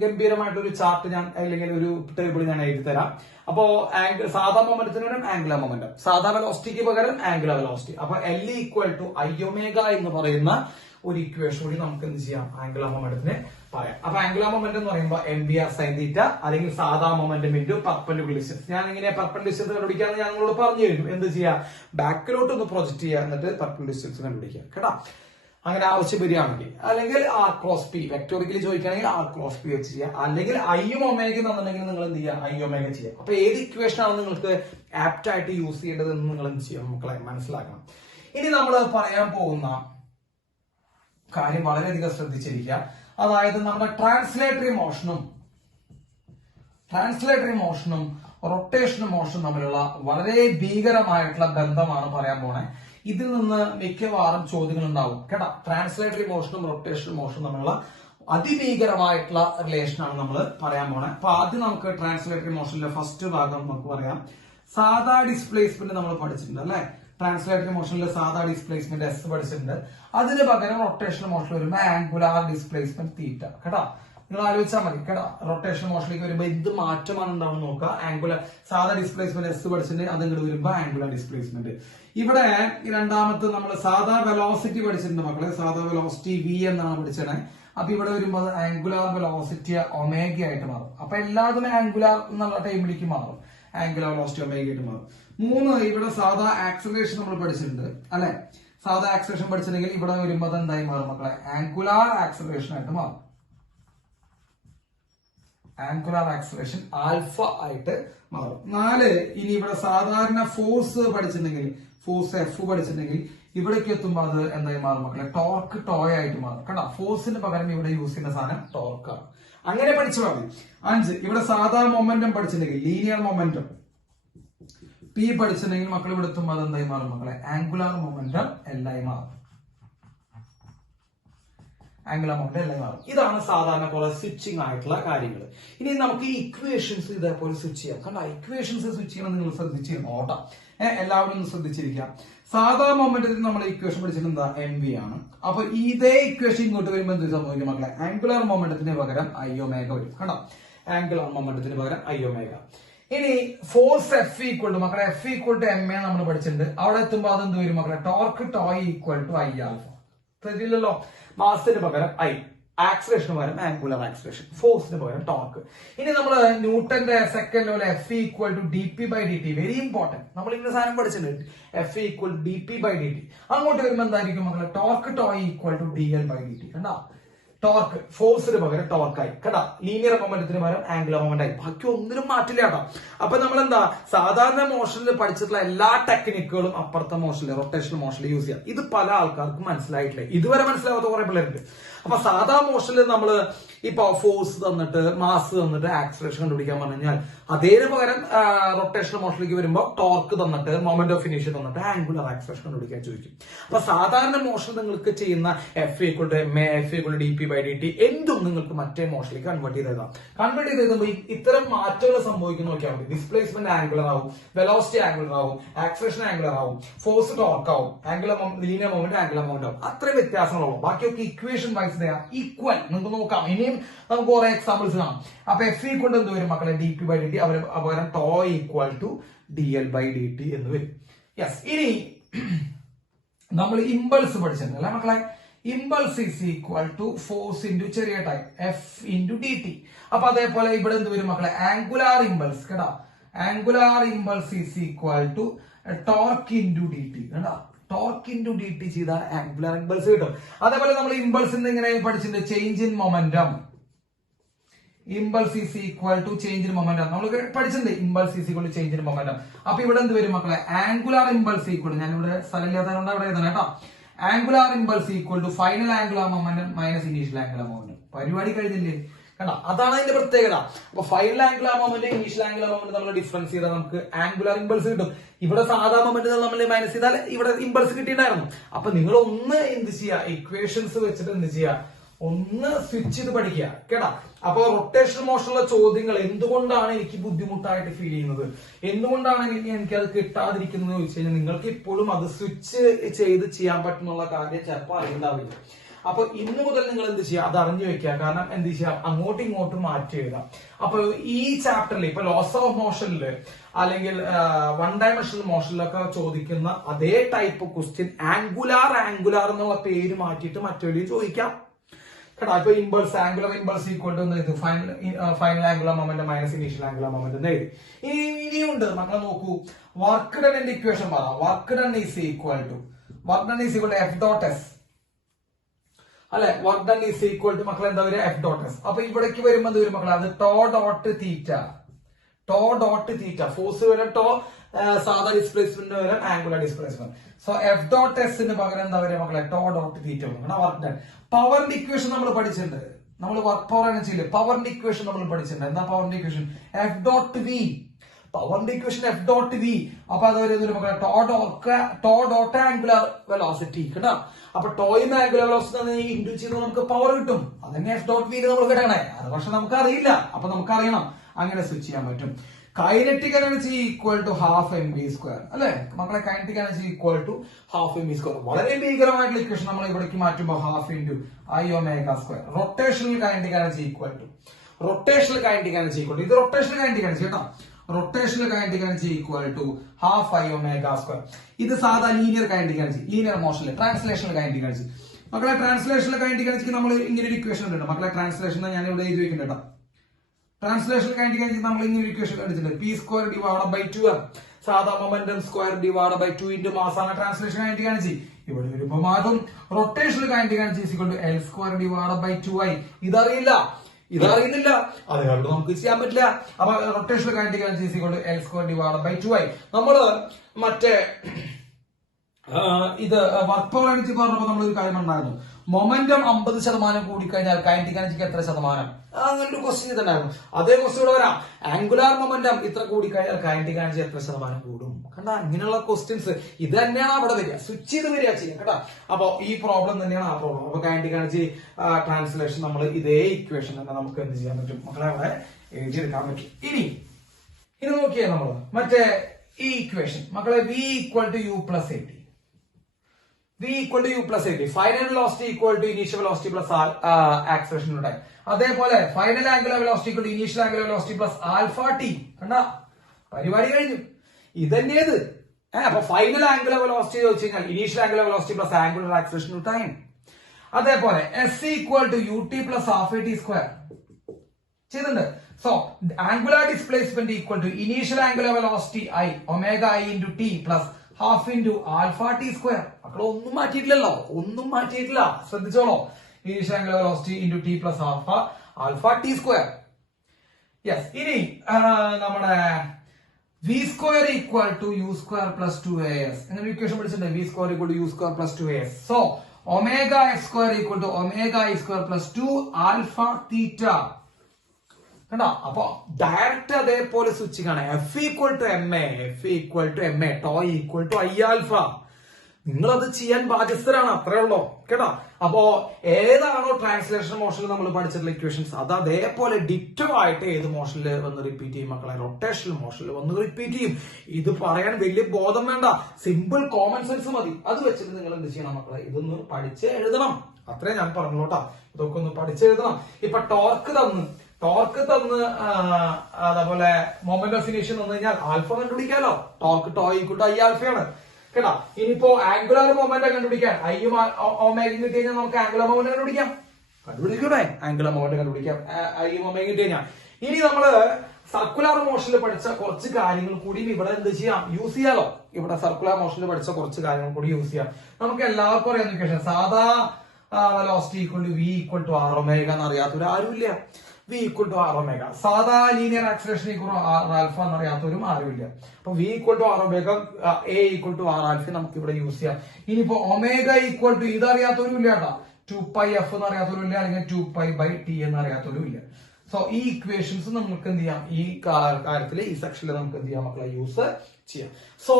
ഗംഭീരമായിട്ടൊരു ചാർട്ട് ഞാൻ അല്ലെങ്കിൽ ഒരു ടേബിൾ ഞാൻ എഴുതി തരാം. അപ്പോ സാധാ മൊമെന്റത്തിന് പകരം ആംഗുലർ മൊമെന്റം, സാധാ വെലോസിറ്റിക്ക് പകരം ആംഗുലർ വെലോസിറ്റി. അപ്പൊ L equal to I omega എന്ന് പറയുന്ന ഒരു ഇക്വേഷൻ കൂടി നമുക്ക് എന്ത് ചെയ്യാം, ആംഗുലർ മൊമെന്റത്തിന് പറയാം. അപ്പൊ ആംഗുലർ മൊമെന്റ് എന്ന് പറയുമ്പോൾ M B R sine theta അല്ലെങ്കിൽ സാധാ മൊമെന്റം ഇൻടു പെർപെൻഡിക്കുലർ ഡിസ്റ്റൻസ്. ഞാൻ ഇങ്ങനെ പെർപെൻഡിക്കുലർ ഡിസ്റ്റൻസ് കണ്ടുപിടിക്കാന്ന് ഞാൻ നിങ്ങളോട് പറഞ്ഞു കഴിഞ്ഞു. എന്ത് ചെയ്യാം, ബാക്കിലോട്ട് ഒന്ന് പ്രൊജക്ട് ചെയ്യുക, എന്നിട്ട് പെർപെൻഡിക്കുലർ ഡിസ്റ്റൻസ് കണ്ടുപിടിക്കുക കേട്ടോ. അങ്ങനെ ആവശ്യം വരികയാണെങ്കിൽ, അല്ലെങ്കിൽ ആർ ക്രോസ് പി വെക്ടോറിക്കലി ചോദിക്കുകയാണെങ്കിൽ ആർ ക്രോസ് പി വെച്ച് ചെയ്യാം, അല്ലെങ്കിൽ ഐയും ഒമേഗയും തന്നിട്ടുണ്ടെങ്കിൽ നിങ്ങൾ എന്ത് ചെയ്യുക, ഐ ഒമേഗ ചെയ്യാം. അപ്പൊ ഏത് ഇക്വേഷൻ ആണ് നിങ്ങൾക്ക് ആപ്റ്റ് ആയിട്ട് യൂസ് ചെയ്യേണ്ടത് എന്ന് നിങ്ങൾ എന്ത് ചെയ്യണം മക്കളെ, മനസ്സിലാക്കണം. ഇനി നമ്മൾ പറയാൻ പോകുന്ന കാര്യം വളരെയധികം ശ്രദ്ധിച്ചിരിക്കുക. അതായത് നമ്മുടെ ട്രാൻസ്ലേറ്ററി മോഷനും റൊട്ടേഷൻ മോഷനും തമ്മിലുള്ള വളരെ ഭീകരമായിട്ടുള്ള ബന്ധമാണ് പറയാൻ പോണേ. ഇതിൽ നിന്ന് മിക്കവാറും ചോദ്യങ്ങൾ ഉണ്ടാവും കേട്ടോ. ട്രാൻസ്ലേറ്ററി മോഷനും റൊട്ടേഷൻ മോഷനും തമ്മിലുള്ള അതിഭീകരമായിട്ടുള്ള റിലേഷനാണ് നമ്മൾ പറയാൻ പോണേ. അപ്പൊ ആദ്യം നമുക്ക് ട്രാൻസ്ലേറ്ററി മോഷനിലെ ഫസ്റ്റ് ഭാഗം നമുക്ക് പറയാം. സാധാ ഡിസ്പ്ലേസ്മെന്റ് നമ്മൾ പഠിച്ചിട്ടുണ്ട് അല്ലെ. ട്രാൻസ്ലേറ്ററി മോഷനിലെ സാധാ ഡിസ്പ്ലേസ്മെന്റ് എസ് പഠിച്ചിട്ടുണ്ട്. അതിന് പകരം റൊട്ടേഷൻ മോഷൻ വരുമ്പോൾ ആംഗുലാർ ഡിസ്പ്ലേസ്മെന്റ് തീറ്റ കേട്ടോ. നിങ്ങൾ ആലോചിച്ചാൽ മതി കേട്ടോ. റൊട്ടേഷൻ മോഷനിലേക്ക് വരുമ്പോൾ എന്ത് മാറ്റമാണ് ഉണ്ടാവുന്നത് നോക്കുക. ആംഗുലർ സാധാ ഡിസ്പ്ലേസ്മെന്റ് എസ് പഠിച്ചിട്ടുണ്ട്, അത് ഇങ്ങോട്ട് വരുമ്പോൾ ആംഗുലർ ഡിസ്പ്ലേസ്മെന്റ്. ഇവിടെ രണ്ടാമത്തെ നമ്മൾ സാധാ വെലോസിറ്റി പഠിച്ചിട്ടുണ്ട് മക്കളെ. സാധാ വെലോസിറ്റി വി എന്നാണ് പഠിച്ചത്. അപ്പൊ ഇവിടെ വരുമ്പോൾ അത് ആംഗുലാർ വെലോസിറ്റി ഒമേഗ ആയിട്ട് മാറും. അപ്പൊ എല്ലാതും ആംഗുലാർ എന്നുള്ള ടൈമിലേക്ക് മാറും. ആംഗുലാർ വെലോസിറ്റി ഒമേഗ ആയിട്ട് മാറും. 3 ഇവിടെ സാധാ ആക്സലറേഷൻ നമ്മൾ പഠിച്ചിട്ടുണ്ട് അല്ലെ. സാധാ ആക്സലറേഷൻ പഠിച്ചിട്ടുണ്ടെങ്കിൽ ഇവിടെ വരുമ്പോൾ അത് എന്തായി മാറും മക്കളെ, ആംഗുലാർ ആക്സലറേഷൻ ആയിട്ട് മാറും. ആംഗുലാർ ആക്സലറേഷൻ ആൽഫ ആയിട്ട് മാറും. 4 ഇനി ഇവിടെ സാധാരണ ഫോഴ്സ് പഠിച്ചിട്ടുണ്ടെങ്കിൽ, ഫോഴ്സ് എഫ് പഠിച്ചിട്ടുണ്ടെങ്കിൽ ഇവിടേക്ക് എത്തുമ്പോൾ അത് എന്തായി മാറും മക്കളെ, ടോർക്ക് ടോയ് ആയിട്ട് മാറും കേട്ടോ. ഫോഴ്സിന് പകരം ഇവിടെ യൂസ് ചെയ്യുന്ന സാധനം ടോർക്കാണ്. അങ്ങനെ പഠിച്ചു മതി. 5 ഇവിടെ സാധാ മൊമെന്റം പഠിച്ചിട്ടുണ്ടെങ്കിൽ, ലീനിയർ മൊമെന്റം പി പഠിച്ചിട്ടുണ്ടെങ്കിൽ മക്കൾ ഇവിടെ എത്തുമ്പോൾ അത് എന്തായി മാറും മക്കളെ, ആംഗുലാർ മൊമെന്റം എല്ലായി മാറും. ആംഗുലർ മൊമെന്റം എല്ലാം മാറും. ഇതാണ് സാധാരണ പോലെ സ്വിച്ചിങ് ആയിട്ടുള്ള കാര്യങ്ങൾ. ഇനി നമുക്ക് ഈ ഇക്വേഷൻസ് ഇതേപോലെ സ്വിച്ച് ചെയ്യാം. കണ്ട ഇക്വേഷൻസ് സ്വിച്ച് ചെയ്യണം, നിങ്ങൾ ശ്രദ്ധിച്ചിരുന്നു ഓട്ടാ. എല്ലാവരും ഒന്ന് ശ്രദ്ധിച്ചിരിക്കാം. സാധാ മൊമെന്റത്തിൽ നമ്മൾ ഇക്വേഷൻ പഠിച്ചിട്ട് എന്താ, എം വി ആണ്. അപ്പൊ ഇതേ ഇക്വേഷൻ ഇങ്ങോട്ട് വരുമ്പോൾ എന്ത് സംഭവിക്കും മക്കളെ, ആംഗുലർ മൊമെന്റത്തിന് പകരം ഐ ഒമേഗ വരും. കണ്ടോ, ആംഗുലർ മൊമെന്റത്തിന് പകരം ഐ ഒമേഗ. ഇനി ഫോഴ്സ് എഫ് ഈക്വൽ ടു മക്കളെ, F equal to M A നമ്മൾ പഠിച്ചിട്ടുണ്ട്. അവിടെ എത്തുമ്പോൾ അത് എന്ത് വരും മക്കളെ, torque tau equal to I alpha. തെറ്റില്ലല്ലോ. മാസിന് പകരം ഐ, ആക്സലേഷന് പകരം ആംഗുലർ ആക്സലേഷൻ, ഫോഴ്സിന് പകരം ടോർക്ക്. ഇനി നമ്മൾ ന്യൂട്ടന്റെ സെക്കൻഡ് ലോയിൽ F equal to D P by D T, very important. നമ്മൾ ഇന്ന സാധനം പഠിച്ചിട്ടുണ്ട്, F equal to D P by D T. അങ്ങോട്ട് വരുമ്പോൾ എന്തായിരിക്കും മക്കളെ, torque tau equal to D L by D T. കണ്ടാ, ടോർക്ക് ഫോഴ്സിന് പകരം ടോർക്കായി കേട്ടാ. ലീനിയർ മൊമെന്റത്തിന് പകരം ആംഗുലർ മൊമെന്റ് ആയി. ബാക്കി ഒന്നിനും മാറ്റില്ല കേട്ടോ. അപ്പൊ നമ്മൾ എന്താ സാധാരണ മോഷനിൽ പഠിച്ചിട്ടുള്ള എല്ലാ ടെക്നിക്കുകളും അപ്പുറത്തെ മോഷനിൽ റൊട്ടേഷണൽ മോഷനിൽ യൂസ് ചെയ്യാം. ഇത് പല ആൾക്കാർക്കും മനസ്സിലായിട്ടില്ല, ഇതുവരെ മനസ്സിലാവാത്ത കുറെ പിള്ളേരുണ്ട്. അപ്പൊ സാധാ മോഷനിൽ നമ്മള് ഇപ്പൊ ഫോഴ്സ് തന്നിട്ട് മാസ് തന്നിട്ട് ആക്സിലറേഷൻ കണ്ടുപിടിക്കാൻ പറഞ്ഞു കഴിഞ്ഞാൽ അതേന് പകരം റൊട്ടേഷണൽ മോഷനിലേക്ക് വരുമ്പോൾ ടോർക്ക് തന്നിട്ട് മൊമെന്റ് ഓഫ് ഇനീഷ്യ തന്നിട്ട് ആംഗുലർ ആക്സിലറേഷൻ കണ്ടുപിടിക്കാൻ ചോദിക്കും. അപ്പൊ സാധാരണ മോഷൻ നിങ്ങൾക്ക് ചെയ്യുന്ന F equal to M A, F equal to D P by D T എന്തും നിങ്ങൾക്ക് മറ്റേ മോഷനിലേക്ക് കൺവേർട്ട് ചെയ്തേക്കാം. കൺവേർട്ട് ചെയ്ത് എഴുതുമ്പോൾ ഇത്തരം മാറ്റങ്ങൾ സംഭവിക്കുന്ന നോക്കിയാൽ മതി. ഡിസ്പ്ലേസ്മെന്റ് ആംഗുലർ ആവും, വെലോസിറ്റി ആംഗുലർ ആവും, ആക്സിലറേഷൻ ആംഗുലർ ആവും, ഫോഴ്സ് ടോർക്ക് ആവും, angular linear moment angular moment ആവും. അത്രയും വ്യത്യാസങ്ങളുള്ളൂ. ബാക്കിയൊക്കെ ഇക്വേഷൻ വൈസ് ഈക്വൽ. നിങ്ങൾക്ക് നോക്കാം, ഇനിയും നമുക്ക് കുറെ എക്സാമ്പിൾസ് കാണാം. അപ്പൊ എഫ് ഈക്വൽ എന്ത് വരും മക്കളെ? D P by D T. പകരം tau equal to D L by D T എന്ന് വരും. യെസ്. ഇനി നമ്മൾ ഇമ്പൾസ് പഠിച്ചിട്ടുണ്ട് അല്ലെ മക്കളെ? Impulse is equal to force into ചെറിയ time F into D T. അപ്പൊ അതേപോലെ ഇവിടെ എന്ത് വരും മക്കളെ? ആംഗുലാർ ഇമ്പൾസ് കേട്ടോ. Angular impulse is equal to torque into D T കേട്ടോ. ടോർക്ക് ഇൻറ്റു ഡി ടി ചെയ്താൽ ആംഗുലാർ ഇമ്പൾസ് കിട്ടും. അതേപോലെ നമ്മൾ ഇമ്പൾസ് ഇങ്ങനെ പഠിച്ചിട്ടുണ്ട്, change in momentum. Impulse is equal to change in momentum നമ്മൾ പഠിച്ചിട്ടുണ്ട്. Impulse is equal to change in momentum. അപ്പൊ ഇവിടെ എന്ത് വരും മക്കളെ? ആംഗുലാർ ഇമ്പൾസ് ഈക്വൽ, ഞാൻ ഇവിടെ സ്ഥലമില്ലാത്തതുകൊണ്ട് അവിടെ എഴുതണം കേട്ടോ. Angular impulse equal to final angular momentum minus initial angular momentum. പരിപാടി കഴിഞ്ഞില്ലേ കണ്ടോ? അതാണ് അതിന്റെ പ്രത്യേകത. അപ്പൊ final angular moment initial angular moment നമ്മൾ ഡിഫറൻസ് ചെയ്താൽ നമുക്ക് ആംഗുലാർ ഇമ്പൾസ് കിട്ടും. ഇവിടെ സാധാ മൊമെന്റ് നമ്മൾ മൈനസ് ചെയ്താൽ ഇവിടെ ഇമ്പൾസ് കിട്ടിയിട്ടുണ്ടായിരുന്നു. അപ്പൊ നിങ്ങൾ ഒന്ന് എന്ത് ചെയ്യുക? ഇക്വേഷൻസ് വെച്ചിട്ട് എന്ത് ചെയ്യുക? ഒന്ന് സ്വിച്ച് ചെയ്ത് പഠിക്കുക കേട്ടാ. അപ്പൊ റൊട്ടേഷണൽ മോഷനുള്ള ചോദ്യങ്ങൾ എന്തുകൊണ്ടാണ് എനിക്ക് ബുദ്ധിമുട്ടായിട്ട് ഫീൽ ചെയ്യുന്നത്, എന്തുകൊണ്ടാണ് എനിക്ക് അത് കിട്ടാതിരിക്കുന്നത് ചോദിച്ചു കഴിഞ്ഞാൽ നിങ്ങൾക്ക് ഇപ്പോഴും അത് സ്വിച്ച് ചെയ്ത് ചെയ്യാൻ പറ്റുന്നുള്ള കാര്യം ചിലപ്പോൾ അറിയുണ്ടാവില്ല. അപ്പൊ ഇന്ന് മുതൽ നിങ്ങൾ എന്ത് ചെയ്യുക? അത് അറിഞ്ഞു വെക്കുക. കാരണം എന്ത് ചെയ്യാം? അങ്ങോട്ടും ഇങ്ങോട്ടും മാറ്റി എഴുതാം. അപ്പൊ ഈ ചാപ്റ്ററിൽ ഇപ്പൊ ലോസ് ഓഫ് മോഷനില് അല്ലെങ്കിൽ വൺ ഡയമെൻഷണൽ മോഷനിലൊക്കെ ചോദിക്കുന്ന അതേ ടൈപ്പ് ക്വസ്റ്റ്യൻ ആംഗുലാർ എന്നുള്ള പേര് മാറ്റിയിട്ട് മറ്റൊരു ചോദിക്കാം കേട്ടോ. ഇപ്പൊ impulse angular impulse equal to എന്ത് final angular moment minus initial angular moment എന്ന് എഴുതി. ഇനിയുണ്ട് മക്കളെ നോക്കൂ, വർക്ക് ഡൺ ഇക്വേഷൻ പറ. Work done is equal to F dot S അല്ലെ? Work done is equal to മക്കളെ എന്താ വരിക? F dot S. അപ്പൊ ഇവിടേക്ക് വരുമ്പോൾ എന്ത് വരും മക്കളെ? അത് ടോ ഡോട്ട് തീറ്റ. ഫോഴ്സ് വരെ ടോ, സാധാ ഡിസ്പ്ലേസ്മെന്റ് വരെ angular displacement. So F dot എസിന് പകരം എന്താ വരിക മക്കളെ? Tau dot theta. Work done. പവറിന്റെ ഇക്വേഷൻ നമ്മൾ പഠിച്ചിട്ടുണ്ട്. നമ്മൾ വർക്ക് പവർ ആണ് ചെയ്യില്ല. പവറിന്റെ ഇക്വേഷൻ നമ്മൾ പഠിച്ചിട്ടുണ്ട്. എന്താ പവറിന്റെ ഇക്വേഷൻ? F dot V. പവറിന്റെ ഇക്വേഷൻ എഫ് ഡോട്ട് വി. അപ്പൊ അതുവരെ മക്കളെ ടോ ഡോട്ട് ആംഗുലർ വെലോസിറ്റി കേട്ടോ. അപ്പൊ ടോയും ആംഗുലർ വെലോസിറ്റി ഇൻഡ്യൂ ചെയ്ത് നമുക്ക് പവർ കിട്ടും. അതന്നെ എഫ് ഡോട്ട് വിയിൽ നമ്മൾ കിട്ടണേ. അത് പക്ഷെ നമുക്ക് അറിയില്ല. അപ്പൊ നമുക്ക് അറിയണം, അങ്ങനെ സ്വിച്ച് ചെയ്യാൻ പറ്റും. Kinetic energy equal to half M B square അല്ലെ മക്കളെ? Kinetic energy equal to half M B square. വളരെ ഭീകരമായിട്ടുള്ള ഇക്വേഷൻ നമ്മൾ ഇവിടേക്ക് മാറ്റുമ്പോൾ half into I omega square. Rotational kinetic energy equal to ഇത് റൊട്ടേഷണൽ കൈനറ്റിക് എനർജി കേട്ടോ. Rotational kinetic energy equal to half I omega square. ഇത് സാധാ ലീനിയർ കൈനറ്റിക് എനർജി, ലീനിയർ മോഷനിൽ. ട്രാൻസ്ലേഷണൽ കൈനറ്റിക് എനർജി മക്കളെ, ട്രാൻസ്ലേഷണൽ കൈനറ്റിക് എനർജിക്ക് നമ്മൾ ഇങ്ങനെ ഒരു ഇക്വേഷൻ ഉണ്ട് മക്കളെ. ട്രാൻസ്ലേഷൻ ഞാൻ ഇവിടെ എഴുതി വെക്കുന്നുണ്ട് കേട്ടോ. ട്രാൻസ്ലേഷൻ കൈനറ്റിക് എനർജി നമ്മൾ ഇങ്ങനെ ഒരു ഇക്വേഷൻ കണ്ടിട്ടുണ്ട്. പി സ്ക്വയർ ഡിവൈഡ് ബൈ 2 സാധാ momentum square divide by 2 into mass ആണ് ട്രാൻസ്ലേഷൻ കൈനറ്റിക് എനർജി. ഇവിടെ വരുമ്പോൾ മാറും. Rotational kinetic energy equal to L square divide by 2i. ഇതറിയില്ല, അതുകൊണ്ട് നമുക്ക് ചെയ്യാൻ പറ്റില്ല. അപ്പൊ rotational kinetic energy equal to L square divide by 2i. നമ്മള് മറ്റേ ഇത് വർക്ക് പവർ എനർജി പറഞ്ഞപ്പോൾ നമ്മളൊരു കാര്യം ഉണ്ടായിരുന്നു. മൊമെന്റം 50% കൂടിക്കഴിഞ്ഞാൽ കൈനറ്റിക് എനർജിക്ക് എത്ര ശതമാനം? അങ്ങനെ ഒരു ക്വസ്റ്റ്യൻ ഇതുണ്ടായിരുന്നു. അതേ ക്വസ്റ്റ്യൻ ഇവിടെ വരാം. ആംഗുലാർ മൊമെന്റം ഇത്ര കൂടിക്കഴിഞ്ഞാൽ കൈനറ്റിക് എനർജി എത്ര ശതമാനം കൂടും? കണ്ടാ, ഇങ്ങനെയുള്ള ക്വസ്റ്റ്യൻസ് ഇത് തന്നെയാണ് അവിടെ വരിക. സ്വിച്ച് ചെയ്ത് വരിക ചെയ്യാം കേട്ടോ. അപ്പൊ ഈ പ്രോബ്ലം തന്നെയാണ് ആ പ്രോബ്ലം. അപ്പൊ കൈനറ്റിക് എനർജി ട്രാൻസ്ലേഷൻ നമ്മൾ ഇതേ ഇക്വേഷൻ തന്നെ നമുക്ക് എന്ത് ചെയ്യാൻ പറ്റും മക്കളെ? അവിടെ എഴുതിയെടുക്കാൻ പറ്റും. ഇനി നോക്കിയേ നമ്മൾ മറ്റേ ഈ ഇക്വേഷൻ മക്കളെ. V equal to U plus A T. Final velocity equal to initial velocity plus acceleration ഉണ്ടായി. അതേപോലെ final angular velocity equal to initial angular velocity plus alpha T. കണ്ടാ, പരിപാടി കഴിഞ്ഞു. ഇതന്നെയത്. അപ്പൊ ഫൈനൽ ആംഗുലർ വെലോസിറ്റി ചോദിച്ചു കഴിഞ്ഞാൽ initial angular velocity plus angular acceleration time. അതേപോലെ S equal to U T plus half A T square ചെയ്തിട്ടുണ്ട്. So angular displacement equal to initial angular velocity I omega I into T plus half into alpha T square. മക്കളെ ഒന്നും മാറ്റിയിട്ടില്ലല്ലോ, ശ്രദ്ധിച്ചോളോ. Initial angular velocity into T plus alpha, alpha T square. Yes, ഇനി നമ്മുടെ V square equal to U square plus 2as. അങ്ങനെ ഇക്വേഷൻ പഠിച്ചിട്ടുണ്ട്. V square equal to U square plus 2as. So omega X square equal to omega I square plus 2 alpha theta. കണ്ടോ? അപ്പൊ ഡയറക്റ്റ് അതേപോലെ സ്വിച്ച് കാണാം. F equal to M A, F equal to M A, tau equal to I alpha. നിങ്ങളത് ചെയ്യാൻ ബാധ്യസ്ഥരാണ്, അത്രേ ഉള്ളൂ കേട്ടോ. അപ്പോ ഏതാണോ ട്രാൻസ്ലേഷൻ മോഷനിൽ നമ്മൾ പഠിച്ചിട്ടുള്ള ഇക്വേഷൻസ് അത് അതേപോലെ ഡിറ്റോ ആയിട്ട് ഏത് മോഷനിൽ വന്ന് റിപ്പീറ്റ് ചെയ്യും മക്കളെ? റൊട്ടേഷണൽ മോഷനിൽ വന്ന് റിപ്പീറ്റ് ചെയ്യും. ഇത് പറയാൻ വലിയ ബോധം വേണ്ട, സിമ്പിൾ കോമൺ സെൻസ് മതി. അത് വെച്ചിട്ട് നിങ്ങൾ എന്ത് ചെയ്യണം മക്കളെ? ഇതൊന്ന് പഠിച്ച് എഴുതണം. അത്രേ ഞാൻ പറഞ്ഞോട്ടാ. ഇതൊക്കെ ഒന്ന് പഠിച്ചെഴുതണം. ഇപ്പൊ ടോർക്ക് തന്ന് അതേപോലെ മൊമെന്റ് ഓഫ് ഇനീഷ്യം തന്നു കഴിഞ്ഞാൽ ആൽഫ കണ്ടുപിടിക്കാലോ. Torque tau equal to I ആൽഫയാണ് കേട്ടോ. ഇനിയിപ്പോ ആംഗുലർ മൊമെന്റ് കണ്ടുപിടിക്കാൻ ഐയും ഒമേഗയും കിട്ടി കഴിഞ്ഞാൽ നമുക്ക് ആംഗുലർ മൊമെന്റ് കണ്ടുപിടിക്കൂടെ? ആംഗുലർ മൊമെന്റ് കണ്ടുപിടിക്കാം ഐയും ഒമേഗയും കിട്ടി കഴിഞ്ഞാൽ. ഇനി നമ്മള് സർക്കുലർ മോഷനിൽ പഠിച്ച കുറച്ച് കാര്യങ്ങൾ കൂടി ഇവിടെ എന്ത് ചെയ്യാം? യൂസ് ചെയ്യാലോ. ഇവിടെ സർക്കുലർ മോഷനിൽ പഠിച്ച കുറച്ച് കാര്യങ്ങൾ കൂടി യൂസ് ചെയ്യാം. നമുക്ക് എല്ലാവർക്കും അറിയാവുന്ന ഇക്വേഷൻ സാധാ velocity equal to V equal to R omega എന്ന് അറിയാത്തവർ ആരുമില്ല. V equal to R omega. സാധാ linear acceleration equal R alpha എന്ന് അറിയാത്തവരും ആരുമില്ല. അപ്പൊ V equal to R omega, A equal to R alpha നമുക്ക് ഇവിടെ യൂസ് ചെയ്യാം. ഇനിയിപ്പോ ഒമേഗ ഈക്വൽ ടു ഇത് അറിയാത്തവരും ഇല്ല കേട്ടോ. 2π എഫ് എന്ന് അറിയാത്തവരും ഇല്ല, അല്ലെങ്കിൽ 2π/t എന്ന് അറിയാത്തവരും ഇല്ല. സോ ഈ ഇക്വേഷൻസ് നമുക്ക് എന്ത് ചെയ്യാം? ഈ കാര്യത്തിൽ ഈ സെക്ഷനിൽ നമുക്ക് എന്ത് ചെയ്യാം മക്കളെ? യൂസ് ചെയ്യാം. സോ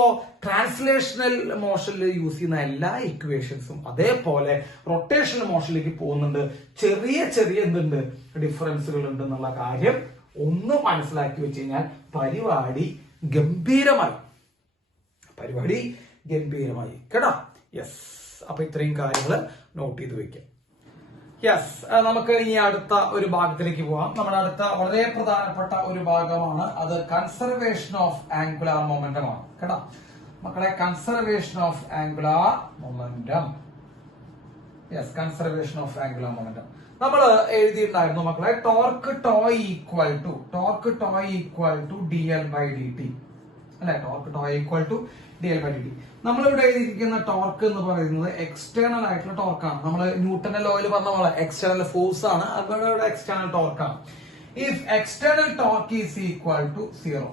ട്രാൻസ്ലേഷണൽ മോഷനിൽ യൂസ് ചെയ്യുന്ന എല്ലാ ഇക്വേഷൻസും അതേപോലെ റൊട്ടേഷണൽ മോഷനിലേക്ക് പോകുന്നുണ്ട്. ചെറിയ എന്തുണ്ട്? ഡിഫറൻസുകൾ ഉണ്ട് എന്നുള്ള കാര്യം ഒന്ന് മനസ്സിലാക്കി വെച്ച് കഴിഞ്ഞാൽ പരിപാടി ഗംഭീരമായി കേട്ടോ. യെസ്, അപ്പൊ ഇത്രയും കാര്യങ്ങൾ നോട്ട് ചെയ്ത് വെക്കാം. യെസ്, നമുക്ക് ഇനി അടുത്ത ഒരു ഭാഗത്തിലേക്ക് പോവാം. നമ്മുടെ അടുത്ത വളരെ പ്രധാനപ്പെട്ട ഒരു ഭാഗമാണ് അത് കൺസർവേഷൻ ഓഫ് ആംഗുലാർ മൊമെന്റം ആണ് കേട്ടോ മക്കളെ. Conservation of angular momentum. Yes, conservation of angular momentum നമ്മൾ എഴുതിയിട്ടുണ്ടായിരുന്നു മക്കളെ. Torque tau equal to dl/dt അല്ലെ? Torque tau equal to dl/dt. നമ്മളിവിടെ എഴുതിയിരിക്കുന്ന ടോർക്ക് എന്ന് പറയുന്നത് എക്സ്റ്റേണൽ ആയിട്ടുള്ള ടോർക്കാണ്. നമ്മൾ ന്യൂട്ടന്റെ ലോയിൽ പറഞ്ഞ പോലെ എക്സ്റ്റേണൽ ഫോഴ്സ് ആണ്. അവിടെ എക്സ്റ്റേണൽ ടോർക്കാണ്. If external torque is equal to 0,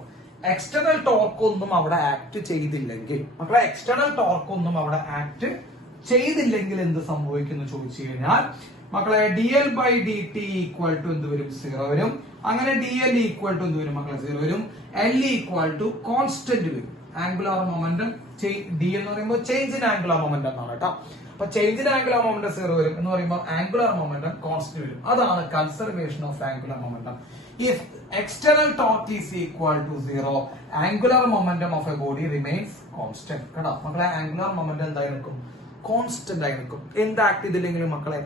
external torque ഒന്നും അവിടെ ആക്ട് ചെയ്തില്ലെങ്കിൽ മക്കളെ, എക്സ്റ്റേണൽ ടോർക്ക് ഒന്നും അവിടെ ആക്ട് ചെയ്തില്ലെങ്കിൽ എന്ത് സംഭവിക്കുന്നു ചോദിച്ചു കഴിഞ്ഞാൽ മക്കളെ, dl/dt ഈക്വൽ ടു എന്ത് വരും? 0 വരും. അങ്ങനെ dl ഈക്വൽ ടു എന്ത് വരും മക്കളെ? 0 വരും. L ഈക്വൽ ടു കോൺസ്റ്റന്റ് വരും. ആംഗുലാർ മൊമെന്റം d എന്ന് പറയുമ്പോൾ ചേഞ്ച് ഇൻ ആംഗുലാർ മൊമെന്റം എന്നാണ് കേട്ടോ. അപ്പൊ ചേഞ്ച് ഇൻ ആംഗുലാർ മൊമെന്റം 0 വരും എന്ന് പറയുമ്പോൾ ആംഗുലാർ മൊമെന്റം കോൺസ്റ്റന്റ് വരും. അതാണ് conservation of angular momentum. If external torque is equal to 0, angular momentum of a body remains constant കേട്ടോ മക്കളെ. ആംഗുലാർ മൊമെന്റം എന്തായിരിക്കും? കോൺസ്റ്റന്റ് ആയിരിക്കും. എന്ത് ആക്ട് ചെയ്തില്ലെങ്കിലും മക്കളെ?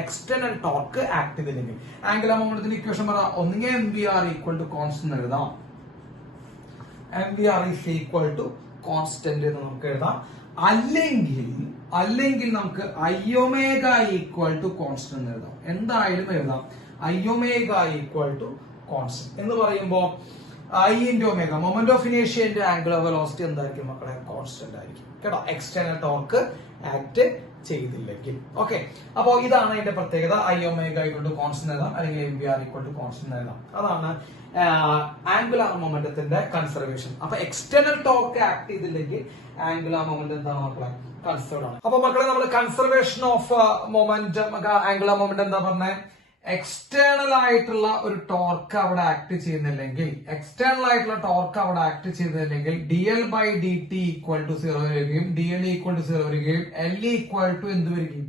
എക്സ്റ്റേണൽ ടോർക്ക് ആക്ട് ചെയ്തില്ലെങ്കിൽ. ആംഗുലാർ മൊമെന്റത്തിന്റെ ഇക്വേഷൻ പറ. ഒന്നുകിൽ mvr ഈക്വൽ ടു കോൺസ്റ്റന്റ് എഴുതാം, mvr is equal to constant എന്ന് നമുക്ക് എഴുതാം. അല്ലെങ്കിൽ നമുക്ക് iωമേഗ ഈക്വൽ ടു കോൺസ്റ്റന്റ് എന്ന് എഴുതാം. എന്തായാലും എഴുതാം iωമേഗ ഈക്വൽ ടു കോൺസ്റ്റന്റ് എന്ന് പറയുമ്പോ I into omega, moment of inertia into angular velocity എന്തായിരിക്കും മക്കളെ? കോൺസ്റ്റന്റ് ആയിരിക്കും കേട്ടോ. എക്സ്റ്റേണൽ ടോർക്ക് ആക്ട് ചെയ്തില്ലെങ്കിൽ. ഓക്കെ, അപ്പോ ഇതാണ് അതിന്റെ പ്രത്യേകത. iωമേഗ ഈക്വൽ ടു കോൺസ്റ്റന്റ് എഴുതാം, അല്ലെങ്കിൽ mvr ഈക്വൽ ടു കോൺസ്റ്റന്റ് എഴുതാം. അതാണ് ആംഗുലാർ മൊമെന്റത്തിന്റെ കൺസർവേഷൻ. അപ്പൊ എക്സ്റ്റേണൽ ടോർക്ക് ആക്ട് ചെയ്തില്ലെങ്കിൽ ആംഗുലാർ മൊമെന്റം എന്താണ് മക്കളെ? കൺസർവ്ഡ് ആണ്. അപ്പൊ മക്കളെ, നമ്മൾ conservation of momentum angular momentum എന്താ പറഞ്ഞേ? എക്സ്റ്റേണൽ ആയിട്ടുള്ള ഒരു ടോർക്ക് അവിടെ ആക്ട് ചെയ്യുന്നില്ലെങ്കിൽ, dl/dt ഈക്വൽ ടു 0 വരികയും dl ഈക്വൽ ടു 0 വരികയും L ഈക്വൽ ടു എന്ത് വരികയും?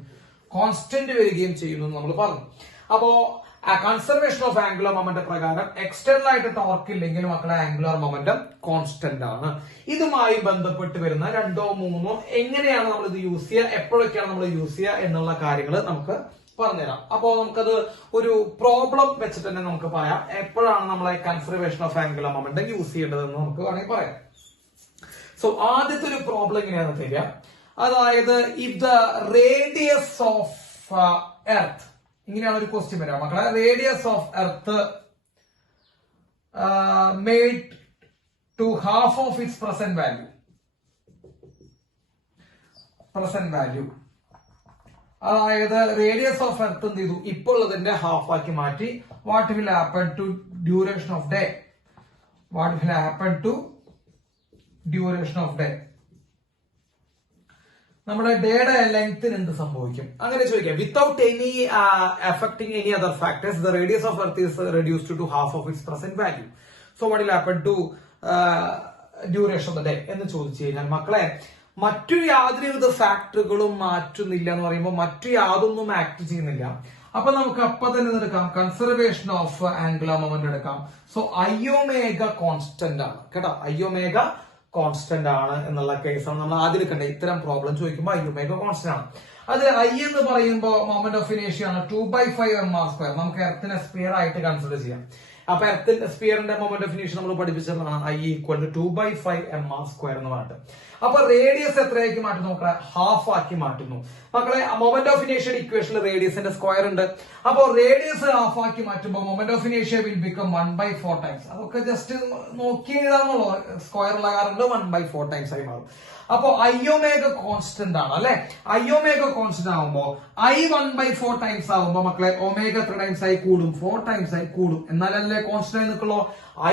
കോൺസ്റ്റന്റ് വരികയും ചെയ്യുന്നു നമ്മൾ പറഞ്ഞു. അപ്പോ കൺസർവേഷൻ ഓഫ് ആംഗുലാർ മൊമെന്റം പ്രകാരം എക്സ്റ്റേണൽ ആയിട്ട് ടോർക്ക് ഇല്ലെങ്കിൽ മക്കളെ ആംഗുലാർ മൊമെന്റം കോൺസ്റ്റന്റ് ആണ്. ഇതുമായി ബന്ധപ്പെട്ട് വരുന്ന 2 or 3 എങ്ങനെയാണ് നമ്മൾ ഇത് യൂസ് ചെയ്യുക, എപ്പോഴൊക്കെയാണ് നമ്മൾ യൂസ് ചെയ്യുക എന്നുള്ള കാര്യങ്ങൾ നമുക്ക് പറഞ്ഞുതരാം. അപ്പോ നമുക്കത് ഒരു പ്രോബ്ലം വെച്ചിട്ട് തന്നെ നമുക്ക് പറയാം എപ്പോഴാണ് നമ്മളെ conservation of angular momentum use ചെയ്യേണ്ടതെന്ന് നമുക്ക് വേണമെങ്കിൽ പറയാം. സോ ആദ്യത്തെ ഒരു പ്രോബ്ലം എങ്ങനെയാണെന്ന് തരിക. അതായത് if the radius of earth, ഇങ്ങനെയാണ് ഒരു ക്വസ്റ്റ്യൻ വരാം മക്കളെ. Radius of earth made to half of its present value അതായത് റേഡിയസ് ഓഫ് എർത്ത് എന്ത് ചെയ്തു, ഇപ്പോൾ ഉള്ളതിന്റെ ഹാഫ് ആക്കി മാറ്റി. What will happen to duration of day? What will happen to duration of day? നമ്മുടെ ഡേയുടെ ലെങ്ത്തിന് എന്ത് സംഭവിക്കും അങ്ങനെ ചോദിക്കാം. Without any affecting any other factors the radius of earth is reduced to half of its present value. So what will happen to duration of the day എന്ന് ചോദിച്ചു കഴിഞ്ഞാൽ മക്കളെ, മറ്റു യാതൊരുവിധ ഫാക്ടറുകളും മാറ്റുന്നില്ല എന്ന് പറയുമ്പോൾ മറ്റു യാതൊന്നും ആക്ട് ചെയ്യുന്നില്ല. അപ്പൊ നമുക്ക് അപ്പൊ തന്നെ എടുക്കാം കൺസർവേഷൻ ഓഫ് ആംഗുലർ മൊമെന്റ് എടുക്കാം. സോ ഐഒമേഗ കോൺസ്റ്റന്റ് ആണ് കേട്ടോ, ഐഒമേഗ കോൺസ്റ്റന്റ് ആണ് എന്നുള്ള കേസാണ് നമ്മൾ ആദ്യം എടുക്കേണ്ടത്. ഇത്തരം പ്രോബ്ലം ചോദിക്കുമ്പോൾ ഐഒമേഗ കോൺസ്റ്റന്റ് ആണ്. അത് ഐ എന്ന് പറയുമ്പോൾ മൊമെന്റ് ഓഫ് ഇനേഷ്യ ആണ് 2/5 mr². നമുക്ക് എർത്തിനെ സ്പിയർ ആയിട്ട് കൺസിഡർ ചെയ്യാം. അപ്പൊ എർത്തിന്റെ സ്പിയറിന്റെ മൊമെന്റ് ഓഫ് ഇനേഷ്യ നമ്മൾ പഠിപ്പിച്ചതാണ് ഐ ഈക്വൽ ടു 2/5 mr² എന്ന് പറഞ്ഞിട്ട്. അപ്പൊ റേഡിയസ് എത്രയാക്കി മാറ്റുന്നു മക്കളെ? ഹാഫ് ആക്കി മാറ്റുന്നു. മക്കളെ മൊമെന്റ് ഓഫ് ഇനേഷ്യയുടെ ഇക്വേഷനിൽ റേഡിയസിന്റെ സ്ക്വയർ ഉണ്ട്. അപ്പൊ റേഡിയസ് ഹാഫ് ആക്കി മാറ്റുമ്പോൾ മൊമെന്റ് ഓഫ് ഇനേഷ്യ വിൽ ബിക്കം 1/4 ടൈംസ്. അതൊക്കെ ജസ്റ്റ് നോക്കി എഴുതാന്നുള്ളൂ. സ്ക്വയർ ഉള്ള കാരണം 1/4 ടൈംസ് ആയി മാറും. അപ്പൊ ഐഒമേഗ കോൺസ്റ്റന്റ് ആണ് അല്ലെ. ഐഒമേഗ കോൺസ്റ്റന്റ് ആവുമ്പോ ഐ 1/4 ടൈംസ് ആവുമ്പോ മക്കളെ ഒമേഗ എത്ര ടൈംസ് ആയി കൂടും? 4 ടൈംസ് ആയി കൂടും. എന്നാലല്ലേ കോൺസ്റ്റന്റ് ആയി നിൽക്കുള്ളൂ.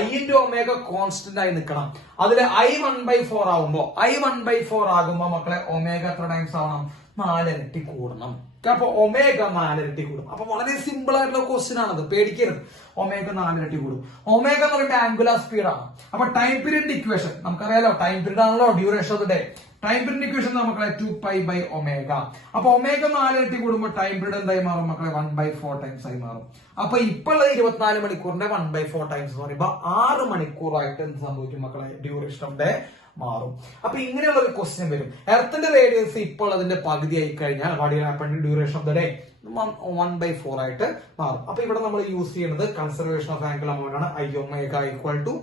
ഐ ഇൻറ്റു ഒമേഗ കോൺസ്റ്റന്റ് ആയി നിൽക്കണം. അതില് ഐ 1/4 ആവുമ്പോ ഐ 1/4 ആകുമ്പോ മക്കളെ ഒമേഗ എത്ര ടൈംസ് ആവണം? 4 ഇരട്ടി കൂടണം. അപ്പൊ ഒമേഗ 4 ഇരട്ടി കൂടും. അപ്പൊ വളരെ സിമ്പിൾ ആയിട്ടുള്ള ക്വസ്റ്റ്യൻ ആണത്, പേടിക്കരുത്. ഒമേഗ 4 ഇരട്ടി കൂടും. ഒമേഗ എന്ന് പറയുമ്പോൾ ആംഗുലർ സ്പീഡ് ആണ്. അപ്പൊ ടൈം പീരീഡ് ഇക്വേഷൻ നമുക്കറിയാലോ, ടൈം പീരീഡ് ആണല്ലോ duration of the day. Time period equation നമുക്ക് 2π/ഒമേഗ. അപ്പൊ ഒമേഗ 4 ഇരട്ടി കൂടുമ്പോൾ ടൈം പീരീഡ് എന്തായി മാറും മക്കളെ? 1/4 ടൈംസ് ആയി മാറും. അപ്പൊ ഇപ്പൊ ഉള്ളത് 24 മണിക്കൂറിന്റെ 1/4 ടൈംസ് എന്ന് പറയുമ്പോൾ 6 മണിക്കൂറായിട്ട് എന്ത് സംഭവിക്കും മക്കളെ? ഡ്യൂറേഷൻ ഓഫ് ഡേ മാറും. അപ്പൊ ഇങ്ങനെയുള്ള ഒരു ക്വസ്റ്റ്യൻ വരും. എർത്തിന്റെ റേഡിയസ് ഇപ്പോൾ അതിന്റെ പകുതി ആയി കഴിഞ്ഞാൽ ഡ്യൂറേഷൻ ഓഫ് ദ ഡേ 1/4 ആയിട്ട് മാറും. അപ്പൊ ഇവിടെ നമ്മൾ യൂസ് ചെയ്യുന്നത് കൺസർവേഷൻ ഓഫ് ആംഗുലർ മൊമെന്റ് ആണ്. ഐഒമേഗ ഈക്വൽ ടു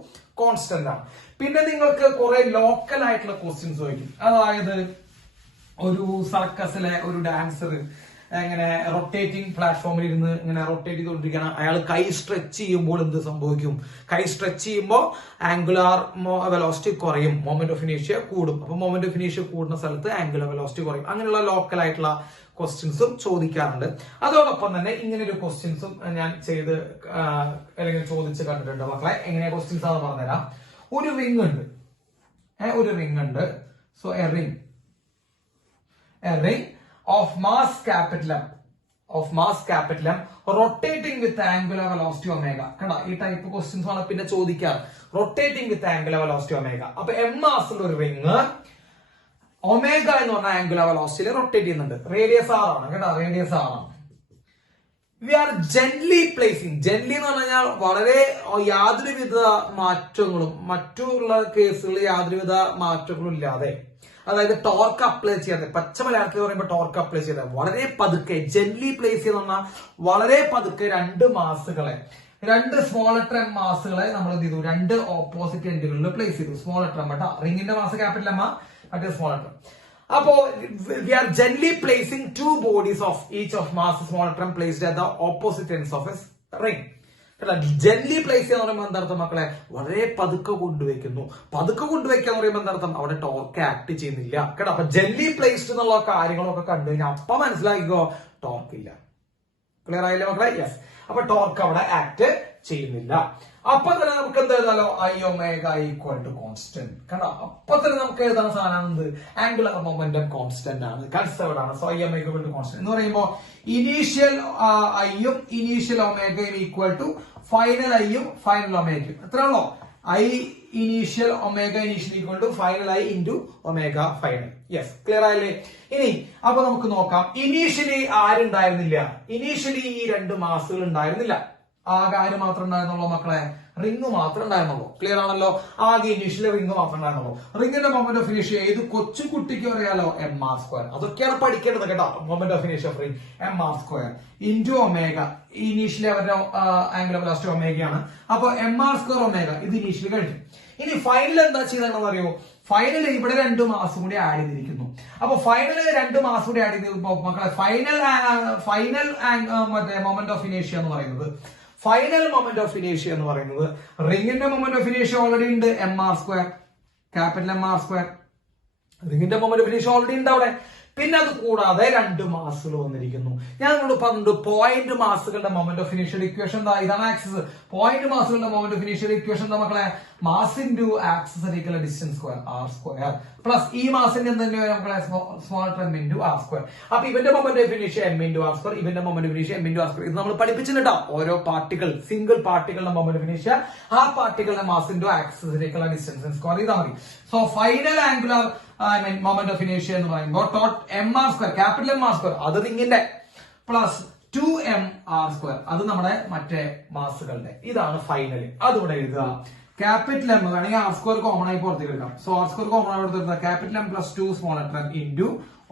കോൺസ്റ്റന്റ് ആണ്. പിന്നെ നിങ്ങൾക്ക് കുറെ ലോക്കൽ ആയിട്ടുള്ള ക്വസ്റ്റ്യൻസ് ചോദിക്കും. അതായത് ഒരു സർക്കസിലെ ഒരു ഡാൻസർ ഇങ്ങനെ റൊട്ടേറ്റിംഗ് പ്ലാറ്റ്ഫോമിൽ ഇരുന്ന് ഇങ്ങനെ റൊട്ടേറ്റ് ചെയ്തുകൊണ്ടിരിക്കുകയാണ്. അയാൾ കൈ സ്ട്രെച്ച് ചെയ്യുമ്പോൾ എന്ത് സംഭവിക്കും? കൈ സ്ട്രെച്ച് ചെയ്യുമ്പോൾ ആംഗുലാർ വെലോസിറ്റി കുറയും, മൊമെന്റ് ഓഫ് ഇനേഷ്യ കൂടും. അപ്പൊ മൊമെന്റ് ഓഫ് ഇനേഷ്യ കൂടുന്ന സ്ഥലത്ത് ആംഗുലാർ വെലോസിറ്റി കുറയും. അങ്ങനെയുള്ള ലോക്കൽ ആയിട്ടുള്ള ക്വസ്റ്റ്യൻസും ചോദിക്കാറുണ്ട്. അതോടൊപ്പം തന്നെ ഇങ്ങനെ ഒരു ക്വസ്റ്റ്യൻസും ഞാൻ ചെയ്ത് അല്ലെങ്കിൽ ചോദിച്ച് കണ്ടിട്ടുണ്ട് മക്കളെ. എങ്ങനെയാ ക്വസ്റ്റ്യൻസ് ആണെന്ന് പറഞ്ഞുതരാം. ഒരു റിംഗ് ഉണ്ട്, ഒരു റിംഗ് ഉണ്ട്. So A ring of mass capital M rotating with angular velocity omega. കണ്ടോ, ഈ ടൈപ്പ് ക്വസ്റ്റ്യൻസ് ആണ് പിന്നെ ചോദിക്കാറ്. Rotating with angular velocity omega. അപ്പൊ എം മാസ് ഉള്ള ഒരു റിംഗ് ഒമേഗ എന്ന് പറഞ്ഞ ആംഗുലർ വെലോസിറ്റിയിൽ റൊട്ടേറ്റ് ചെയ്യുന്നുണ്ട്. റേഡിയസ് ആർ ആണ് കേട്ടോ, റേഡിയസ് ആർ ആണ്. We are gently placing. Gently എന്ന് പറഞ്ഞാൽ വളരെ യാതൊരുവിധ മാറ്റങ്ങളും മറ്റുള്ള കേസുകളിൽ യാതൊരുവിധ മാറ്റങ്ങളും ഇല്ലാതെ, അതായത് ടോർക്ക് അപ്ലൈ ചെയ്യാതെ, പച്ച മലയാളത്തിൽ പറയുമ്പോൾ ടോർക്ക് അപ്ലൈ ചെയ്താൽ വളരെ പതുക്കെ ജെന്റ്ലി പ്ലേസ് ചെയ്യുന്ന പറഞ്ഞാൽ വളരെ പതുക്കെ രണ്ട് സ്മോൾ ലെറ്റർ എം മാസുകളെ നമ്മൾ എന്ത് ചെയ്തു? രണ്ട് ഓപ്പോസിറ്റ് എൻഡുകളിൽ പ്ലേസ് ചെയ്തു. സ്മോൾ ലെറ്റർ എം കേട്ടോ, റിംഗിന്റെ മാസ് ക്യാപിറ്റൽ എം, മറ്റേ സ്മോൾ ലെറ്റർ. അപ്പോ we are gently placing two bodies of each of mass small letter M placed at the opposite ends of a ring. Gently place ചെയ്യാന്ന് പറയുമ്പോൾ എന്താർത്ഥം മക്കളെ? വളരെ പതുക്കെ കൊണ്ടുവയ്ക്കുന്നു. പതുക്കെ കൊണ്ടുവയ്ക്കാന്ന് പറയുമ്പോൾ എന്താർത്ഥം? അവിടെ ടോർക്ക് ആക്ട് ചെയ്യുന്നില്ല കേട്ടോ. അപ്പൊ ജെന്റ്ലി പ്ലേസ്ഡ് എന്നുള്ള കാര്യങ്ങളൊക്കെ കണ്ടു കഴിഞ്ഞാൽ അപ്പൊ മനസ്സിലാക്കിക്കോ, ടോർക്ക് ഇല്ല. ക്ലിയർ ആയില്ലേ മക്കളെ? യെസ്. അപ്പൊ ടോർക്ക് അവിടെ ആക്ട് ചെയ്യുന്നില്ല. അപ്പൊ തന്നെ നമുക്ക് എന്ത് എഴുതാലോ? I omega equal to constant. കണ്ടോ, അപ്പൊ തന്നെ നമുക്ക് എഴുതാൻ സാധനം എന്ത്? ആംഗുലർ മൊമെന്റം കോൺസ്റ്റന്റ് ആണ്, കൺസേർവ്ഡ് ആണ്. So I omega equal to constant എന്ന് പറയുമ്പോൾ ഇനീഷ്യൽ ഐയും ഇനീഷ്യൽ ഒമേഗയും ഈക്വൽ ടു ഫൈനൽ ഐയും ഫൈനൽ ഒമേഗയും. എത്ര ഉള്ളോ? I initial omega initial equal to final I into omega final. Yes, clear ആയില്ലേ? ഇനി അപ്പൊ നമുക്ക് നോക്കാം. ഇനീഷ്യലി ആരുണ്ടായിരുന്നില്ല? ഇനീഷ്യലി ഈ രണ്ട് മാസുകൾ ഉണ്ടായിരുന്നില്ല. ആകെ ആര് മാത്രം ഉണ്ടായിരുന്നുള്ളൂ മക്കളെ? റിംഗ് മാത്രം ഉണ്ടായിരുന്നുള്ളൂ. ക്ലിയർ ആണല്ലോ? ആകെ ഇനീഷ്യലി റിംഗ് മാത്രം ഉണ്ടായിരുന്നുള്ളൂ. റിംഗിന്റെ മൊമെന്റ് ഓഫ് ഇനീഷ്യ ഏത് കൊച്ചു കുട്ടിക്ക് അറിയാലോ? M R square. അതൊക്കെയാണ് പഠിക്കേണ്ടത് കേട്ടോ. മൊമെന്റ് ഓഫ് ഇനീഷ്യ of ring M R square into omega. Initially അവരുടെ ആംഗുലർ വെലോസിറ്റി ഒമേഗയാണ്. അപ്പൊ എം ആർ സ്ക്വയർ ഒമേഗ ഇത് ഇനീഷ്യലി കഴിഞ്ഞു. ഇനി ഫൈനൽ എന്താ ചെയ്തതെന്ന് അറിയോ? ഫൈനൽ ഇവിടെ 2 മാസം കൂടി ആഡ് ചെയ്തിരിക്കുന്നു. അപ്പൊ ഫൈനൽ 2 മാസം കൂടി ആഡ് ചെയ്ത് മക്കളെ ഫൈനൽ മറ്റേ മൊമെന്റ് ഓഫ് ഇനീഷ്യ എന്ന് പറയുന്നത്, ഫൈനൽ മൊമെന്റ് ഓഫ് ഇനീഷ്യ എന്ന് പറയുന്നത് റിംഗിന്റെ മൊമെന്റ് ഓഫ് ഇനീഷ്യ ഓൾറെഡി ഉണ്ട്, M R square, capital M R square. റിംഗിന്റെ മൊമെന്റ് ഓഫ് ഇനീഷ്യ ഓൾറെഡി ഉണ്ട് അവിടെ. പിന്നെ അത് കൂടാതെ 2 മാസുകൾ വന്നിരിക്കുന്നു. ഞാൻ നിങ്ങളോട് പറഞ്ഞു പോയിന്റ് മാസുകളുടെ മൊമെന്റ് ഓഫ് ഇനീഷ്യൽ ഇക്വേഷൻ എന്താ, ഇതാണ് ആക്സിസ്. പോയിന്റ് മാസുകളുടെ മൊമെന്റ് ഓഫ് ഇനീഷ്യൽ ഇക്വേഷൻ എന്താ മക്കളെ, mass into axis equal distance square R square plus ഈ മാസിന്റെ എന്ത് തന്നെയാണ് മക്കളെ, small M into R square. അപ്പൊ ഇവന്റെ moment of initial M into R square, ഇവന്റെ moment of initial M into R square. ഇത് നമ്മൾ പഠിപ്പിച്ചിട്ടുണ്ടോ, ഓരോ പാർട്ടിക്കിൾ സിംഗിൾ പാർട്ടിക്കിളിന്റെ മൊമെന്റ് ഓഫ് ഇനീഷ്യൽ ആ പാർട്ടിക്കിളിന്റെ mass into axis equal distance square ചെയ്താൽ മതി. So final angular moment of ഇനീഷ്യ എന്ന് പറയുമ്പോൾ M R square, capital M R square അത് നിങ്ങിന്റെ പ്ലസ് 2m ആർ സ്ക്വയർ അത് നമ്മുടെ മറ്റേ മാസുകളുടെ. ഇതാണ് ഫൈനൽ. അതുകൂടെ എഴുതുക. ക്യാപിറ്റൽ എം വേണമെങ്കിൽ ആർ സ്ക്വയർ കോമൺ ആയി പുറത്തേക്ക് എടുക്കാം. സോ ആർ സ്ക്വയർ കോമൺ ആയി എടുത്ത് capital M plus 2 small letter M into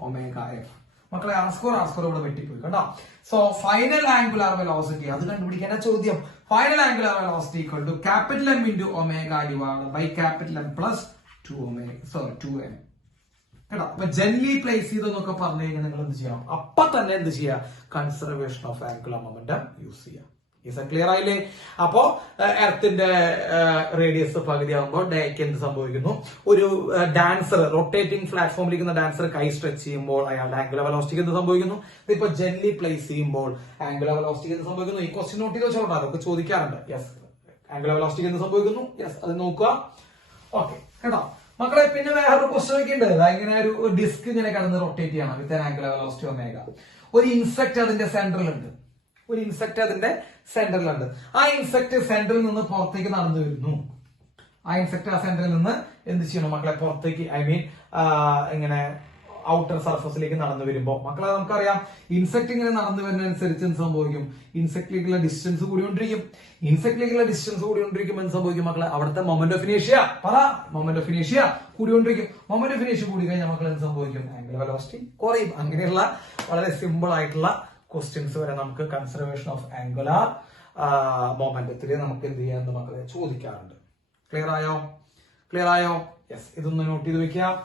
omega F. മക്കളെ ആർ സ്ക്വയർ ഇവിടെ വെട്ടിപ്പോയി കേട്ടോ. സോ ഫൈനൽ ആംഗുലാർ വെലോസിറ്റി അത് കണ്ടുപിടിക്കാനാ ചോദ്യം. Final angular velocity equal to capital M into omega divided by capital M plus 2m. കേട്ടോ. അപ്പൊ ജനറലി പ്ലേസ് ചെയ്തെന്നൊക്കെ പറഞ്ഞു കഴിഞ്ഞാൽ നിങ്ങൾ എന്ത് ചെയ്യാം, അപ്പൊ തന്നെ എന്ത് ചെയ്യാം, conservation of angular momentum use ചെയ്യാം. ക്ലിയർ ആയില്ലേ? അപ്പോ എർത്തിന്റെ റേഡിയസ് പകുതിയാകുമ്പോൾ ഡേക്ക് എന്ത് സംഭവിക്കുന്നു, ഒരു ഡാൻസർ റൊട്ടേറ്റിംഗ് പ്ലാറ്റ്ഫോമിലിരിക്കുന്ന ഡാൻസർ കൈ സ്ട്രെച്ച് ചെയ്യുമ്പോൾ അയാളുടെ ആംഗുലർ വെലോസിറ്റിക്ക് എന്ത് സംഭവിക്കുന്നു, ഇതിപ്പോ ജനറലി പ്ലേസ് ചെയ്യുമ്പോൾ ആംഗുലർ വെലോസിറ്റിക്ക് എന്ത് സംഭവിക്കുന്നു. ഈ ക്വസ്റ്റ്യൻ നോട്ട് ചെയ്ത് വെച്ചോളാം, അതൊക്കെ ചോദിക്കാറുണ്ട്. യെസ്, ആംഗുലർ വെലോസിറ്റിക്ക് എന്ത് സംഭവിക്കുന്നു, യെസ് അത് നോക്കുക. ഓക്കെ കേട്ടോ മക്കളെ. പിന്നെ വേറൊരു ക്വസ്റ്റ്യൻ ഒക്കെ ഉണ്ട്. ഇങ്ങനെ ഒരു ഡിസ്ക് ഇങ്ങനെ കിടന്ന് റൊട്ടേറ്റ് ചെയ്യണം വിത്ത് ആംഗുലർ വെലോസിറ്റി ഒമേഗ. ഒരു ഇൻസെക്ട് അതിന്റെ സെന്ററിലുണ്ട്. ആ ഇൻസെക്ട് സെന്ററിൽ നിന്ന് പുറത്തേക്ക് നടന്നു വരുന്നു. ആ ഇൻസെക്ട് ആ സെന്ററിൽ നിന്ന് എന്ത് ചെയ്യണം മക്കളെ, പുറത്തേക്ക് ഇങ്ങനെ ഔട്ടർ സർഫസിലേക്ക് നടന്നു വരുമ്പോ മക്കളെ നമുക്കറിയാം ഇൻസെക്ട് ഇങ്ങനെ നടന്നു വരുന്നതനുസരിച്ച് എന്ത് സംഭവിക്കും, ഇൻസെക്റ്റിലേക്കുള്ള ഡിസ്റ്റൻസ് കൂടിക്കൊണ്ടിരിക്കും. എന്ത് സംഭവിക്കും മക്കളെ, അവിടുത്തെ മൊമെന്റ് ഓഫ് ഇനീഷ്യ കൂടിക്കൊണ്ടിരിക്കും. മൊമെന്റ് ഓഫ് ഇനീഷ്യ കൂടി കഴിഞ്ഞാൽ മക്കളെ എന്ത് സംഭവിക്കും, ആംഗുലർ വെലോസിറ്റി കുറയും. അങ്ങനെയുള്ള വളരെ സിമ്പിൾ ആയിട്ടുള്ള ക്വസ്റ്റ്യൻസ് വരെ നമുക്ക് കൺസർവേഷൻ ഓഫ് ആംഗുലർ മൊമെന്റത്തിൽ നമുക്ക് എന്ത് ചെയ്യാൻ മക്കളെ ചോദിക്കാറുണ്ട്. ക്ലിയർ ആയോ? യെസ്, ഇതൊന്ന് നോട്ട് ചെയ്ത് വെക്കാം.